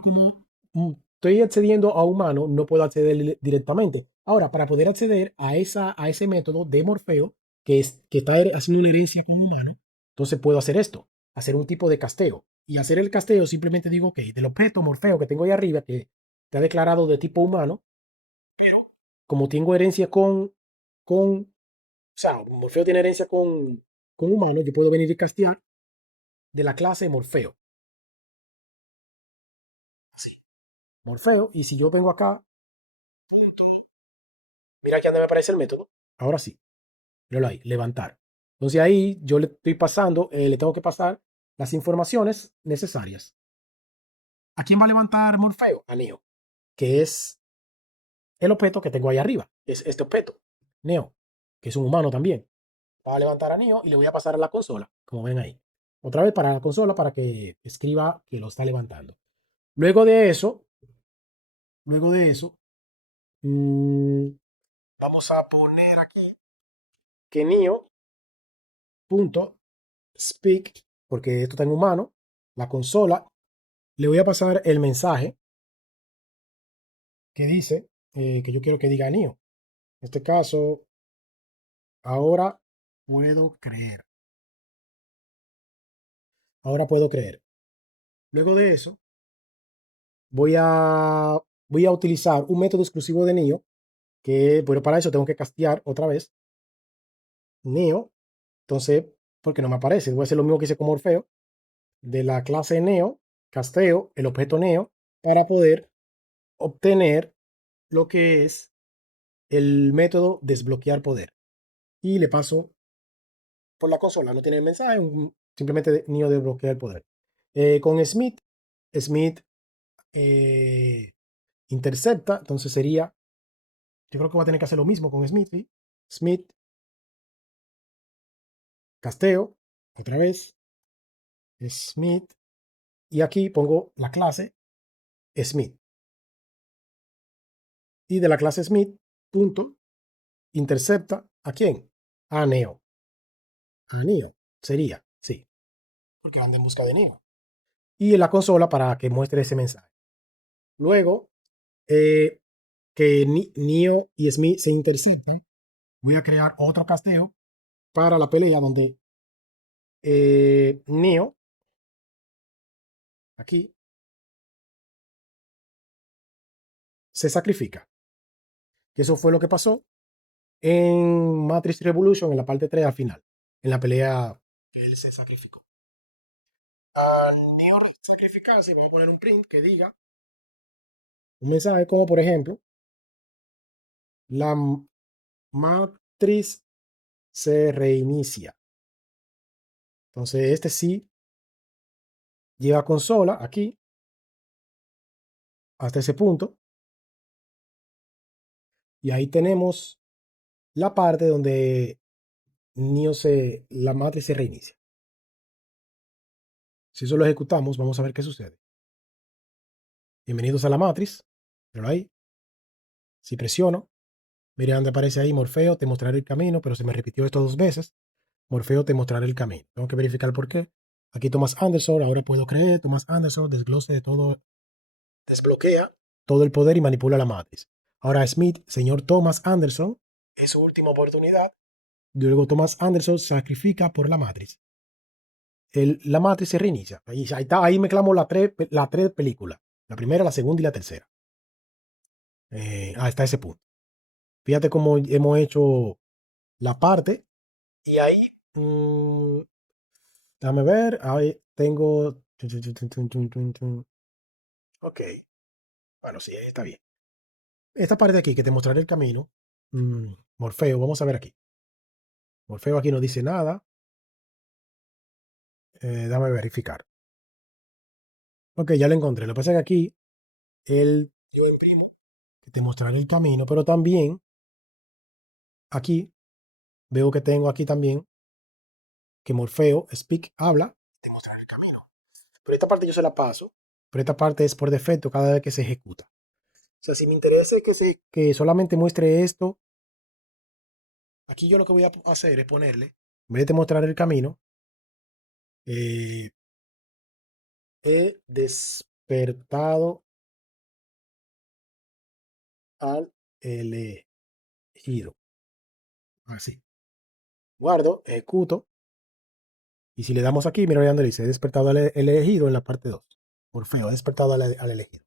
como estoy accediendo a humano, no puedo acceder directamente. Ahora, para poder acceder a ese método de Morfeo, que está haciendo una herencia con humano, entonces puedo hacer esto, hacer un tipo de casteo. Y hacer el casteo simplemente digo, ok, del objeto Morfeo que tengo ahí arriba, que está declarado de tipo humano, como tengo herencia o sea, Morfeo tiene herencia con humano, yo puedo venir y castear de la clase Morfeo. Así, Morfeo, y si yo vengo acá, punto, mira aquí donde me aparece el método. Ahora sí, míralo ahí, levantar. Entonces ahí yo le estoy pasando, le tengo que pasar las informaciones necesarias. ¿A quién va a levantar Morfeo? A Neo, que es el objeto que tengo ahí arriba. Es este objeto, Neo, que es un humano también. Va a levantar a Neo y le voy a pasar a la consola, como ven ahí. Otra vez para la consola para que escriba que lo está levantando. Luego de eso, luego de eso, mm, vamos a poner aquí que Neo.speak, porque esto está en humano, la consola, le voy a pasar el mensaje que dice que yo quiero que diga Neo. En este caso, ahora puedo creer. Ahora puedo creer. Luego de eso, voy a, voy a utilizar un método exclusivo de Neo, pero para eso tengo que castear otra vez Neo. Entonces, porque no me aparece, voy a hacer lo mismo que hice con Morfeo, de la clase Neo, casteo el objeto Neo para poder obtener lo que es el método desbloquear poder. Y le paso por la consola, no tiene el mensaje, simplemente Neo desbloquear el poder. Con Smith eh, intercepta, entonces sería, yo creo que voy a tener que hacer lo mismo con Smith, ¿sí? Smith, casteo, otra vez, Smith, y aquí pongo la clase Smith. Y de la clase Smith, punto, intercepta ¿a quién? A Neo. A Neo sería, sí, porque anda en busca de Neo. Y en la consola para que muestre ese mensaje. Luego, que Neo y Smith se interceptan, voy a crear otro casteo para la pelea donde Neo, aquí, se sacrifica. Y eso fue lo que pasó en Matrix Revolution, en la parte 3 al final, en la pelea que él se sacrificó. Al Neo sacrificarse, vamos a poner un print que diga un mensaje como, por ejemplo, la matriz se reinicia. Entonces, este sí lleva consola aquí hasta ese punto. Y ahí tenemos la parte donde la matriz se reinicia. Si eso lo ejecutamos, vamos a ver qué sucede. Bienvenidos a la matriz. Pero ahí, si presiono, mire dónde aparece ahí Morfeo, te mostraré el camino, pero se me repitió esto 2 veces. Morfeo te mostrará el camino. Tengo que verificar por qué. Aquí Thomas Anderson, ahora puedo creer, Thomas Anderson, desglose de todo, desbloquea todo el poder y manipula la matriz. Ahora Smith, señor Thomas Anderson, es su última oportunidad. Luego Thomas Anderson sacrifica por la matriz. La matriz se reinicia. Ahí mezclamos las tres películas. La primera, la segunda y la tercera. Hasta ese punto. Fíjate cómo hemos hecho la parte. Y ahí, déjame ver. Ahí tengo. Ok. Bueno, sí, ahí está bien. Esta parte de aquí que te mostraré el camino. Morfeo, vamos a ver aquí. Morfeo aquí no dice nada. Déjame verificar. Ok, ya lo encontré. Lo que pasa es que aquí yo imprimo que te mostraré el camino, pero también aquí veo que tengo aquí también que Morfeo, Speak, habla, te mostraré el camino. Pero esta parte yo se la paso, pero esta parte es por defecto cada vez que se ejecuta. O sea, si me interesa que solamente muestre esto, aquí yo lo que voy a hacer es ponerle, en vez de mostrar el camino, eh, he despertado al elegido. Así. Guardo, ejecuto, y si le damos aquí, mira donde dice, he despertado al elegido en la parte 2. Morfeo, he despertado al elegido.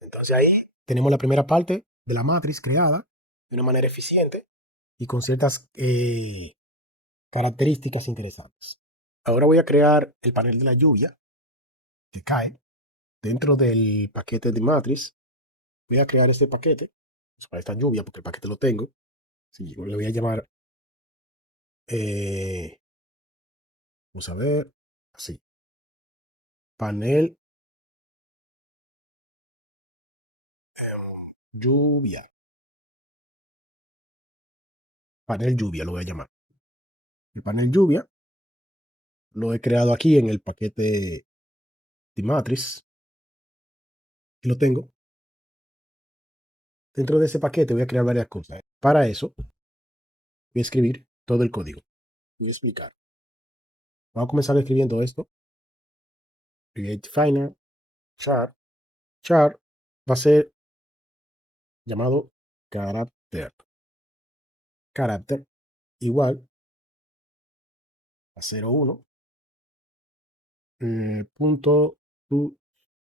Entonces ahí tenemos la primera parte de la matriz creada de una manera eficiente y con ciertas características interesantes. Ahora voy a crear el panel de la lluvia que cae dentro del paquete de matriz. Voy a crear este paquete para esta lluvia porque el paquete lo tengo. Sí, le voy a llamar, eh, vamos a ver, así, panel lluvia. Panel lluvia lo voy a llamar. El panel lluvia lo he creado aquí en el paquete de matriz y lo tengo. Dentro de ese paquete voy a crear varias cosas. Para eso voy a escribir todo el código. Voy a explicar. Vamos a comenzar escribiendo esto. Create final char. Char va a ser llamado carácter. Carácter igual a 01 punto to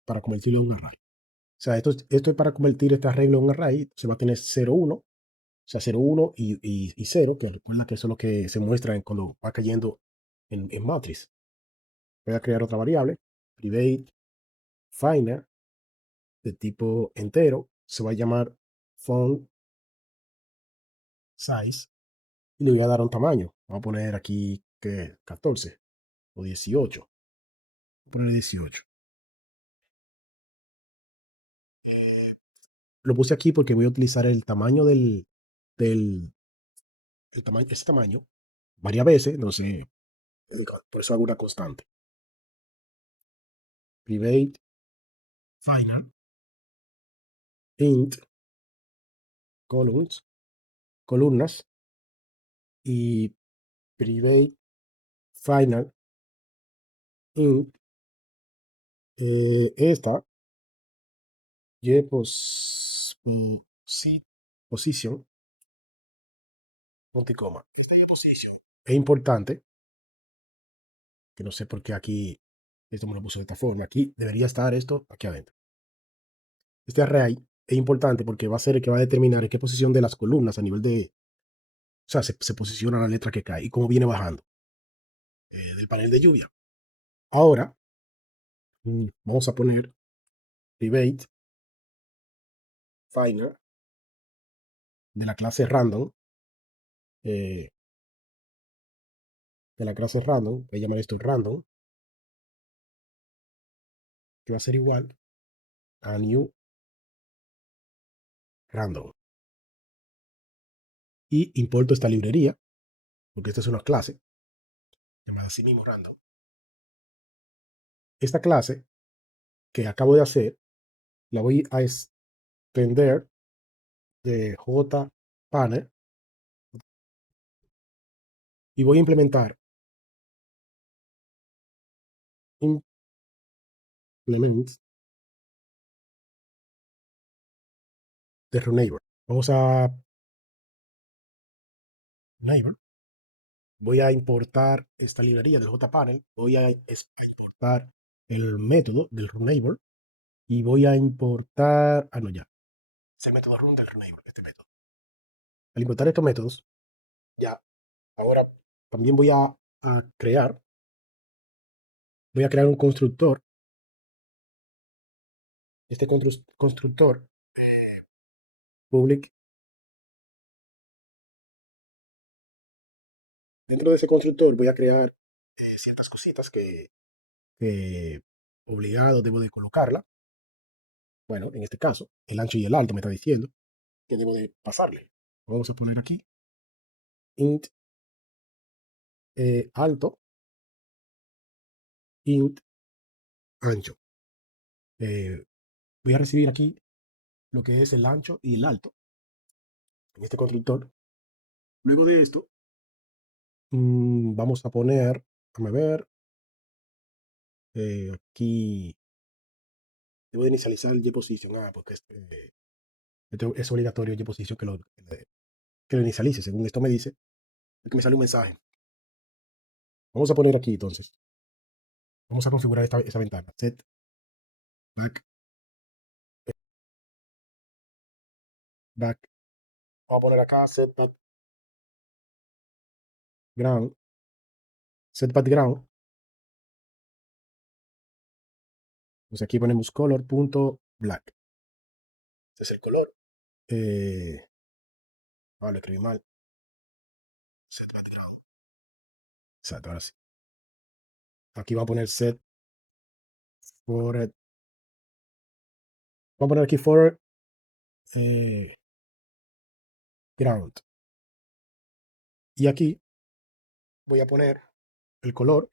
para convertirlo en un array. O sea, esto es para convertir este arreglo en un array. Se va a tener 01, o sea, 01 y 0, que recuerda que eso es lo que se muestra cuando va cayendo en matriz. Voy a crear otra variable, private final, de tipo entero. Se va a llamar font size y le voy a dar un tamaño. Vamos a poner aquí que 14 o 18. Voy a poner 18. Lo puse aquí porque voy a utilizar el tamaño del ese tamaño varias veces, entonces por eso hago una constante. Private final int columns, columnas y private final int esta y position punto y coma. Posición. Es importante, que no sé por qué aquí esto me lo puso de esta forma. Aquí debería estar esto aquí adentro. Este array es importante porque va a ser el que va a determinar en qué posición de las columnas a nivel de, o sea, se posiciona la letra que cae y cómo viene bajando del panel de lluvia. Ahora, vamos a poner private final de la clase random, eh, voy a llamar esto random, que va a ser igual a new random. Y importo esta librería, porque esta es una clase llamada así mismo random. Esta clase que acabo de hacer, la voy a extender de jpanel y voy a implementar implement de neighbor. Vamos a neighbor. Voy a importar esta librería del jpanel. Voy a importar el método del neighbor y voy a importar, no ya, es el método run del neighbor, este método. Al importar estos métodos, ya, ahora también voy a crear un constructor. Este constructor public. Dentro de ese constructor voy a crear ciertas cositas que obligado debo de colocarla. Bueno, en este caso, el ancho y el alto me está diciendo que debo de pasarle. Vamos a poner aquí int alto, int ancho. Voy a recibir aquí lo que es el ancho y el alto en este constructor. Luego de esto, vamos a poner, déjame ver, aquí debo de inicializar el position. Porque es obligatorio el position que lo inicialice. Según esto me dice, es que me sale un mensaje. Vamos a poner aquí entonces. Vamos a configurar esa ventana. Set back. Vamos a poner acá set background. Set background. Pues aquí ponemos color.black. Este es el color. Lo escribí mal. Set background. Exacto, ahora sí. Aquí va a poner set for. Vamos a poner aquí for ground. Y aquí voy a poner el color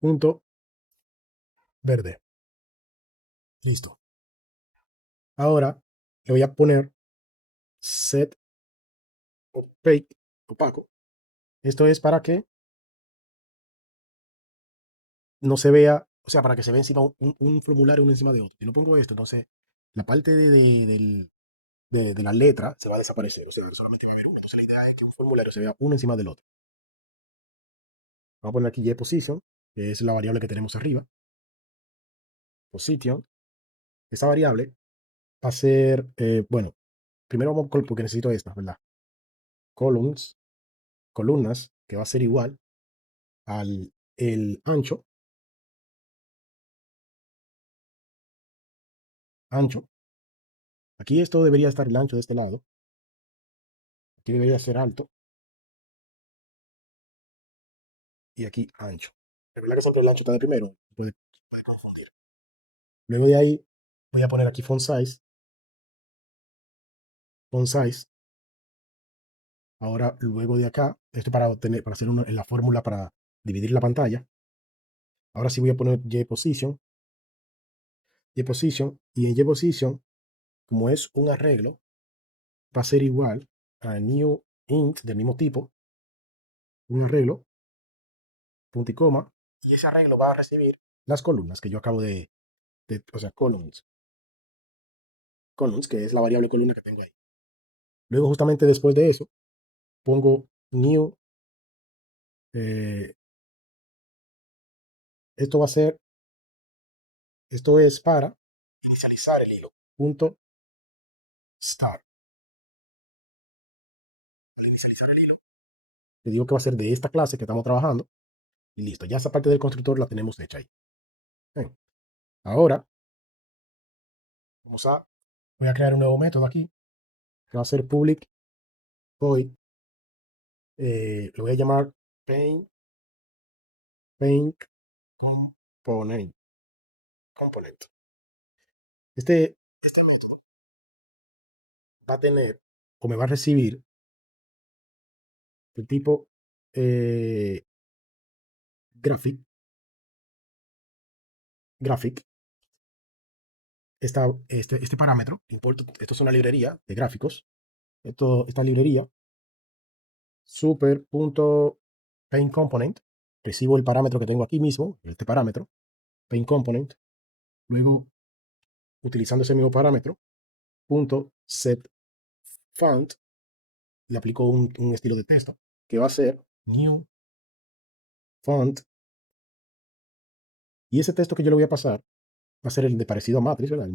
punto verde. Listo. Ahora le voy a poner set opaco. Esto es para que no se vea, o sea, para que se vea encima un formulario uno encima de otro. Si no pongo esto, entonces la parte de la letra se va a desaparecer, o sea, solamente va a haber uno. Entonces la idea es que un formulario se vea uno encima del otro. Vamos a poner aquí position, que es la variable que tenemos arriba. Position. Esa variable va a ser, bueno, primero vamos porque necesito esta, ¿verdad? Columnas, que va a ser igual al el ancho. Aquí esto debería estar el ancho de este lado. Aquí debería ser alto. Y aquí ancho. Recuerda que siempre el ancho está de primero. Puede confundir. Luego de ahí voy a poner aquí font size. Font size. Ahora, luego de acá, esto para hacer en la fórmula para dividir la pantalla. Ahora sí voy a poner position. Position. Y en position, como es un arreglo, va a ser igual a new int del mismo tipo. Un arreglo, punto y coma. Y ese arreglo va a recibir las columnas que yo acabo o sea, columns, que es la variable columna que tengo ahí. Luego, justamente después de eso, pongo new, eh, esto va a ser, esto es para inicializar el hilo, punto start. Al inicializar el hilo, le digo que va a ser de esta clase que estamos trabajando y listo. Ya esa parte del constructor la tenemos hecha ahí. Bien. Ahora voy a crear un nuevo método aquí que va a ser public void. Lo voy a llamar paint component. component. Este va a tener o me va a recibir el tipo graphic, graphic, este parámetro, importo, esto es una librería de gráficos, esta librería, super.paintComponent, recibo el parámetro que tengo aquí mismo, este parámetro, paintComponent, luego, utilizando ese mismo parámetro, punto setFont, le aplico un estilo de texto, que va a ser new font, y ese texto que yo le voy a pasar va a ser el de parecido a matrix, ¿verdad? El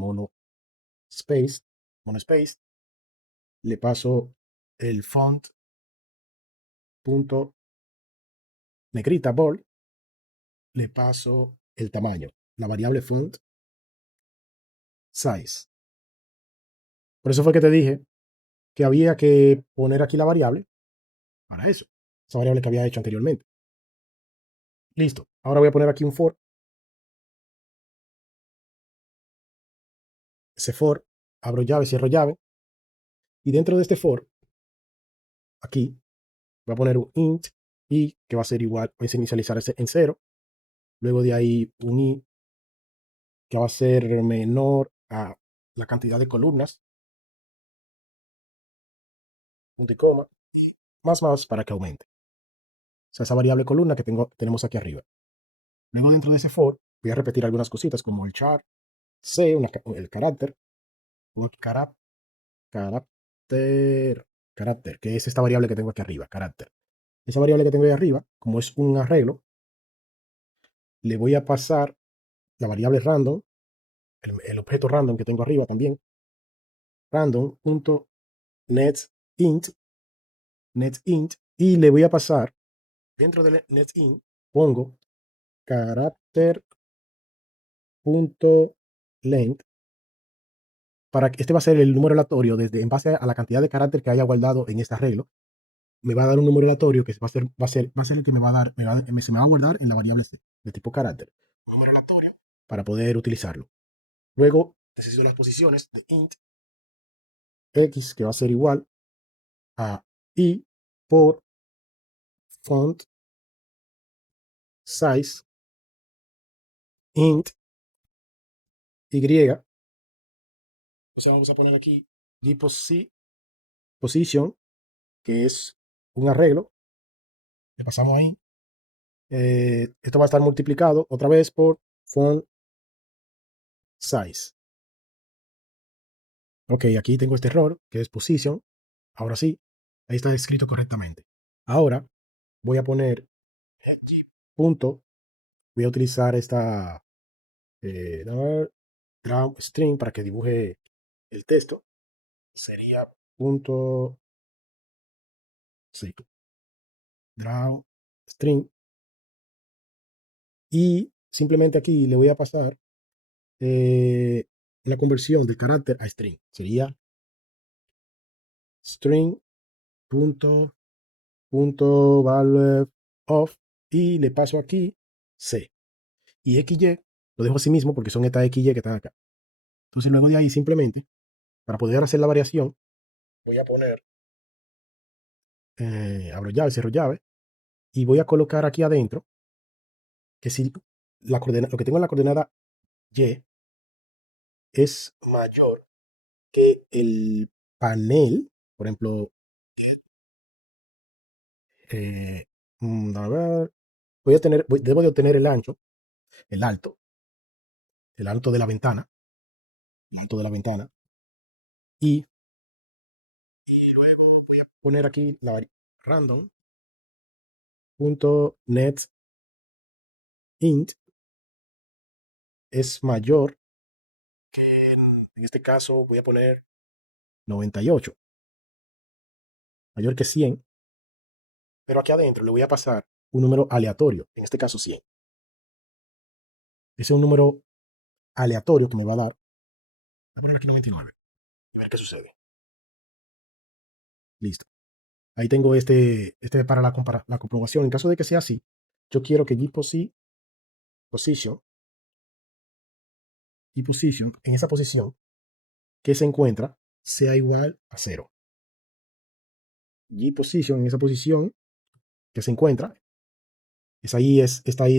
space, mono space, le paso el font punto negrita bold, le paso el tamaño, la variable font size. Por eso fue que te dije que había que poner aquí la variable para eso, esa variable que había hecho anteriormente. Listo. Ahora voy a poner aquí un for. Ese for, abro llave, cierro llave. Y dentro de este for, aquí, voy a poner un int y que va a ser igual, voy a inicializar ese en 0. Luego de ahí un i que va a ser menor a la cantidad de columnas, punto y coma, más para que aumente. O sea, esa variable columna que tenemos aquí arriba. Luego dentro de ese for voy a repetir algunas cositas como el char, c, el carácter, carácter, carácter, que es esta variable que tengo aquí arriba, carácter. Esa variable que tengo ahí arriba, como es un arreglo, le voy a pasar la variable random, el objeto random que tengo arriba también, random.netInt, netInt, y le voy a pasar, dentro de netInt, pongo carácter.length, para que este va a ser el número aleatorio desde en base a la cantidad de carácter que haya guardado en este arreglo. Me va a dar un número aleatorio que va a ser el que me va a dar, se me va a guardar en la variable C, de tipo carácter. Un número aleatorio para poder utilizarlo. Luego necesito las posiciones de int x, que va a ser igual a i por font size int y. O sea, vamos a poner aquí position, que es un arreglo. Le pasamos ahí. Esto va a estar multiplicado otra vez por font size. Ok, aquí tengo este error, que es position. Ahora sí, ahí está escrito correctamente. Ahora voy a poner punto, voy a utilizar esta draw string para que dibuje el texto. Sería punto, sí, draw string. Y simplemente aquí le voy a pasar la conversión de carácter a string. Sería string punto value of, y le paso aquí c. Y xy lo dejo así mismo porque son estas xy que están acá. Entonces luego de ahí simplemente, para poder hacer la variación, voy a poner, abro llave, cierro llave, y voy a colocar aquí adentro que si lo que tengo en la coordenada y es mayor que el panel, por ejemplo, eh, a ver, debo de obtener el ancho, el alto, el alto de la ventana, el alto de la ventana, y poner aquí random.net int es mayor, en este caso voy a poner 98, mayor que 100, pero aquí adentro le voy a pasar un número aleatorio, en este caso 100. Ese es un número aleatorio que me va a dar. Voy a poner aquí 99 y a ver qué sucede. Listo. Ahí tengo este para la comprobación. En caso de que sea así, yo quiero que position y position en esa posición que se encuentra sea igual a 0. Position en esa posición que se encuentra, está ahí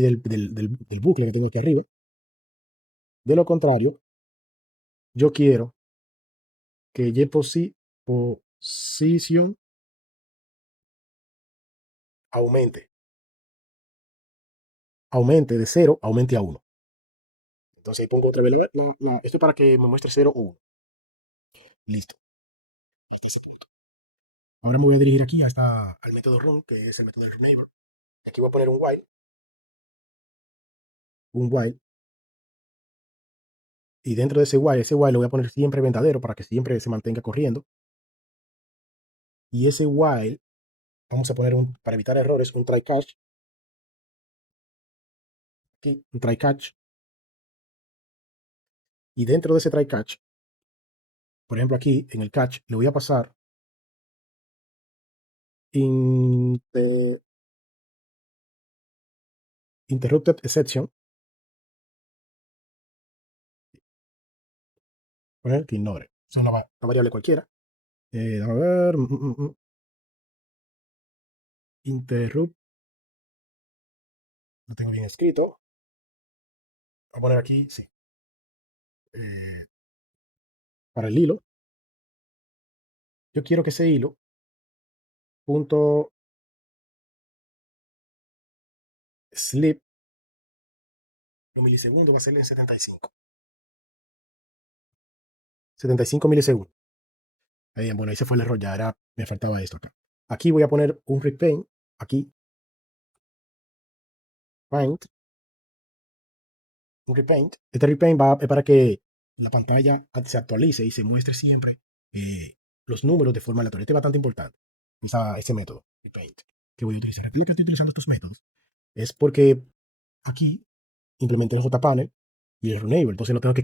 del bucle que tengo aquí arriba. De lo contrario, yo quiero que position aumente. Aumente de 0, aumente a 1. Entonces ahí pongo otra vez esto es para que me muestre 0 o 1. Listo. Ahora me voy a dirigir aquí al método run, que es el método del neighbor. Aquí voy a poner un while, y dentro de ese while lo voy a poner siempre verdadero para que siempre se mantenga corriendo. Y ese while, vamos a poner para evitar errores, un try catch. Aquí, un try catch. Y dentro de ese try catch, por ejemplo aquí en el catch, le voy a pasar interrupted exception, poner que ignore. Es una variable cualquiera. A ver, interrupt, lo tengo bien escrito. Voy a poner aquí, sí, para el hilo. Yo quiero que ese hilo, punto sleep, en milisegundos va a ser en 75 milisegundos. Bueno, ahí se fue el error, me faltaba esto acá. Aquí voy a poner un repaint, aquí, paint, un repaint. Este repaint es para que la pantalla se actualice y se muestre siempre los números de forma aleatoria. Este es bastante importante, ese método, repaint, que voy a utilizar. ¿Por qué estoy utilizando estos métodos? Es porque aquí implementé el JPanel y el Runable, entonces no tengo que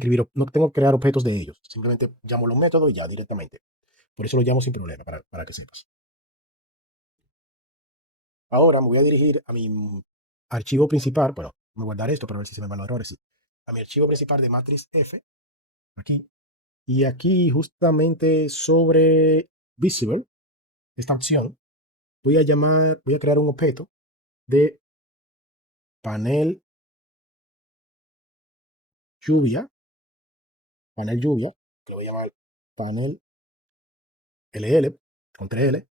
crear objetos de ellos. Simplemente llamo los métodos y ya directamente. Por eso lo llamo sin problema, para que sepas. Ahora me voy a dirigir a mi archivo principal. Bueno, me guardar esto para ver si se me van los errores. Sí. A mi archivo principal de matriz F, aquí. Y aquí, justamente sobre Visible, esta opción, voy a crear un objeto de panel lluvia, que lo voy a llamar panel LL, con 3L,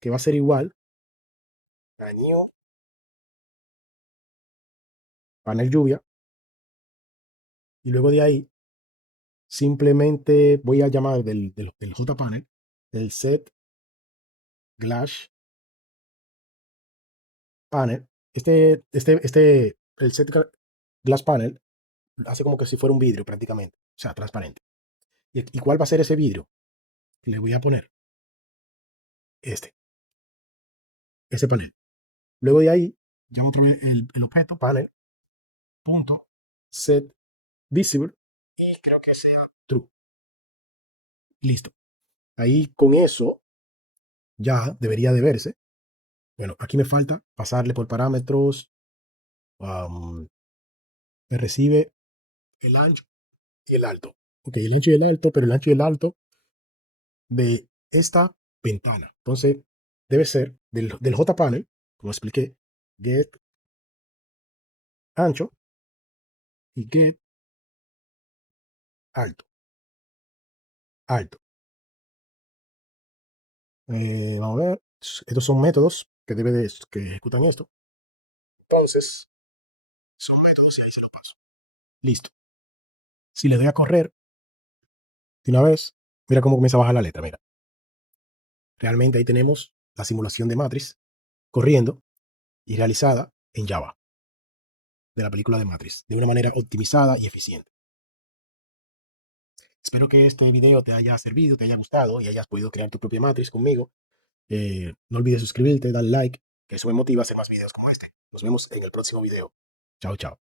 que va a ser igual a new panel lluvia. Y luego de ahí, simplemente voy a llamar del JPanel, el set glass panel. El set glass panel hace como que si fuera un vidrio prácticamente, o sea, transparente. ¿Y cuál va a ser ese vidrio? Le voy a poner este, ese panel. Luego de ahí, llamo otra vez el objeto panel, punto, set visible, y creo que sea true. Listo. Ahí con eso ya debería de verse. Bueno, aquí me falta pasarle por parámetros. Me recibe el ancho y el alto. Ok, el ancho y el alto, pero el ancho y el alto de esta ventana. Entonces, debe ser del JPanel, como expliqué, get ancho y get alto. Alto. Vamos a ver. Estos son métodos que ejecutan esto. Entonces, son métodos y ahí se lo paso. Listo. Si le doy a correr de una vez, mira cómo comienza a bajar la letra. Mira. Realmente ahí tenemos la simulación de Matrix corriendo y realizada en Java, de la película de Matrix, de una manera optimizada y eficiente. Espero que este video te haya servido, te haya gustado y hayas podido crear tu propia Matrix conmigo. No olvides suscribirte, dar like, que eso me motiva a hacer más videos como este. Nos vemos en el próximo video. Chao, chao.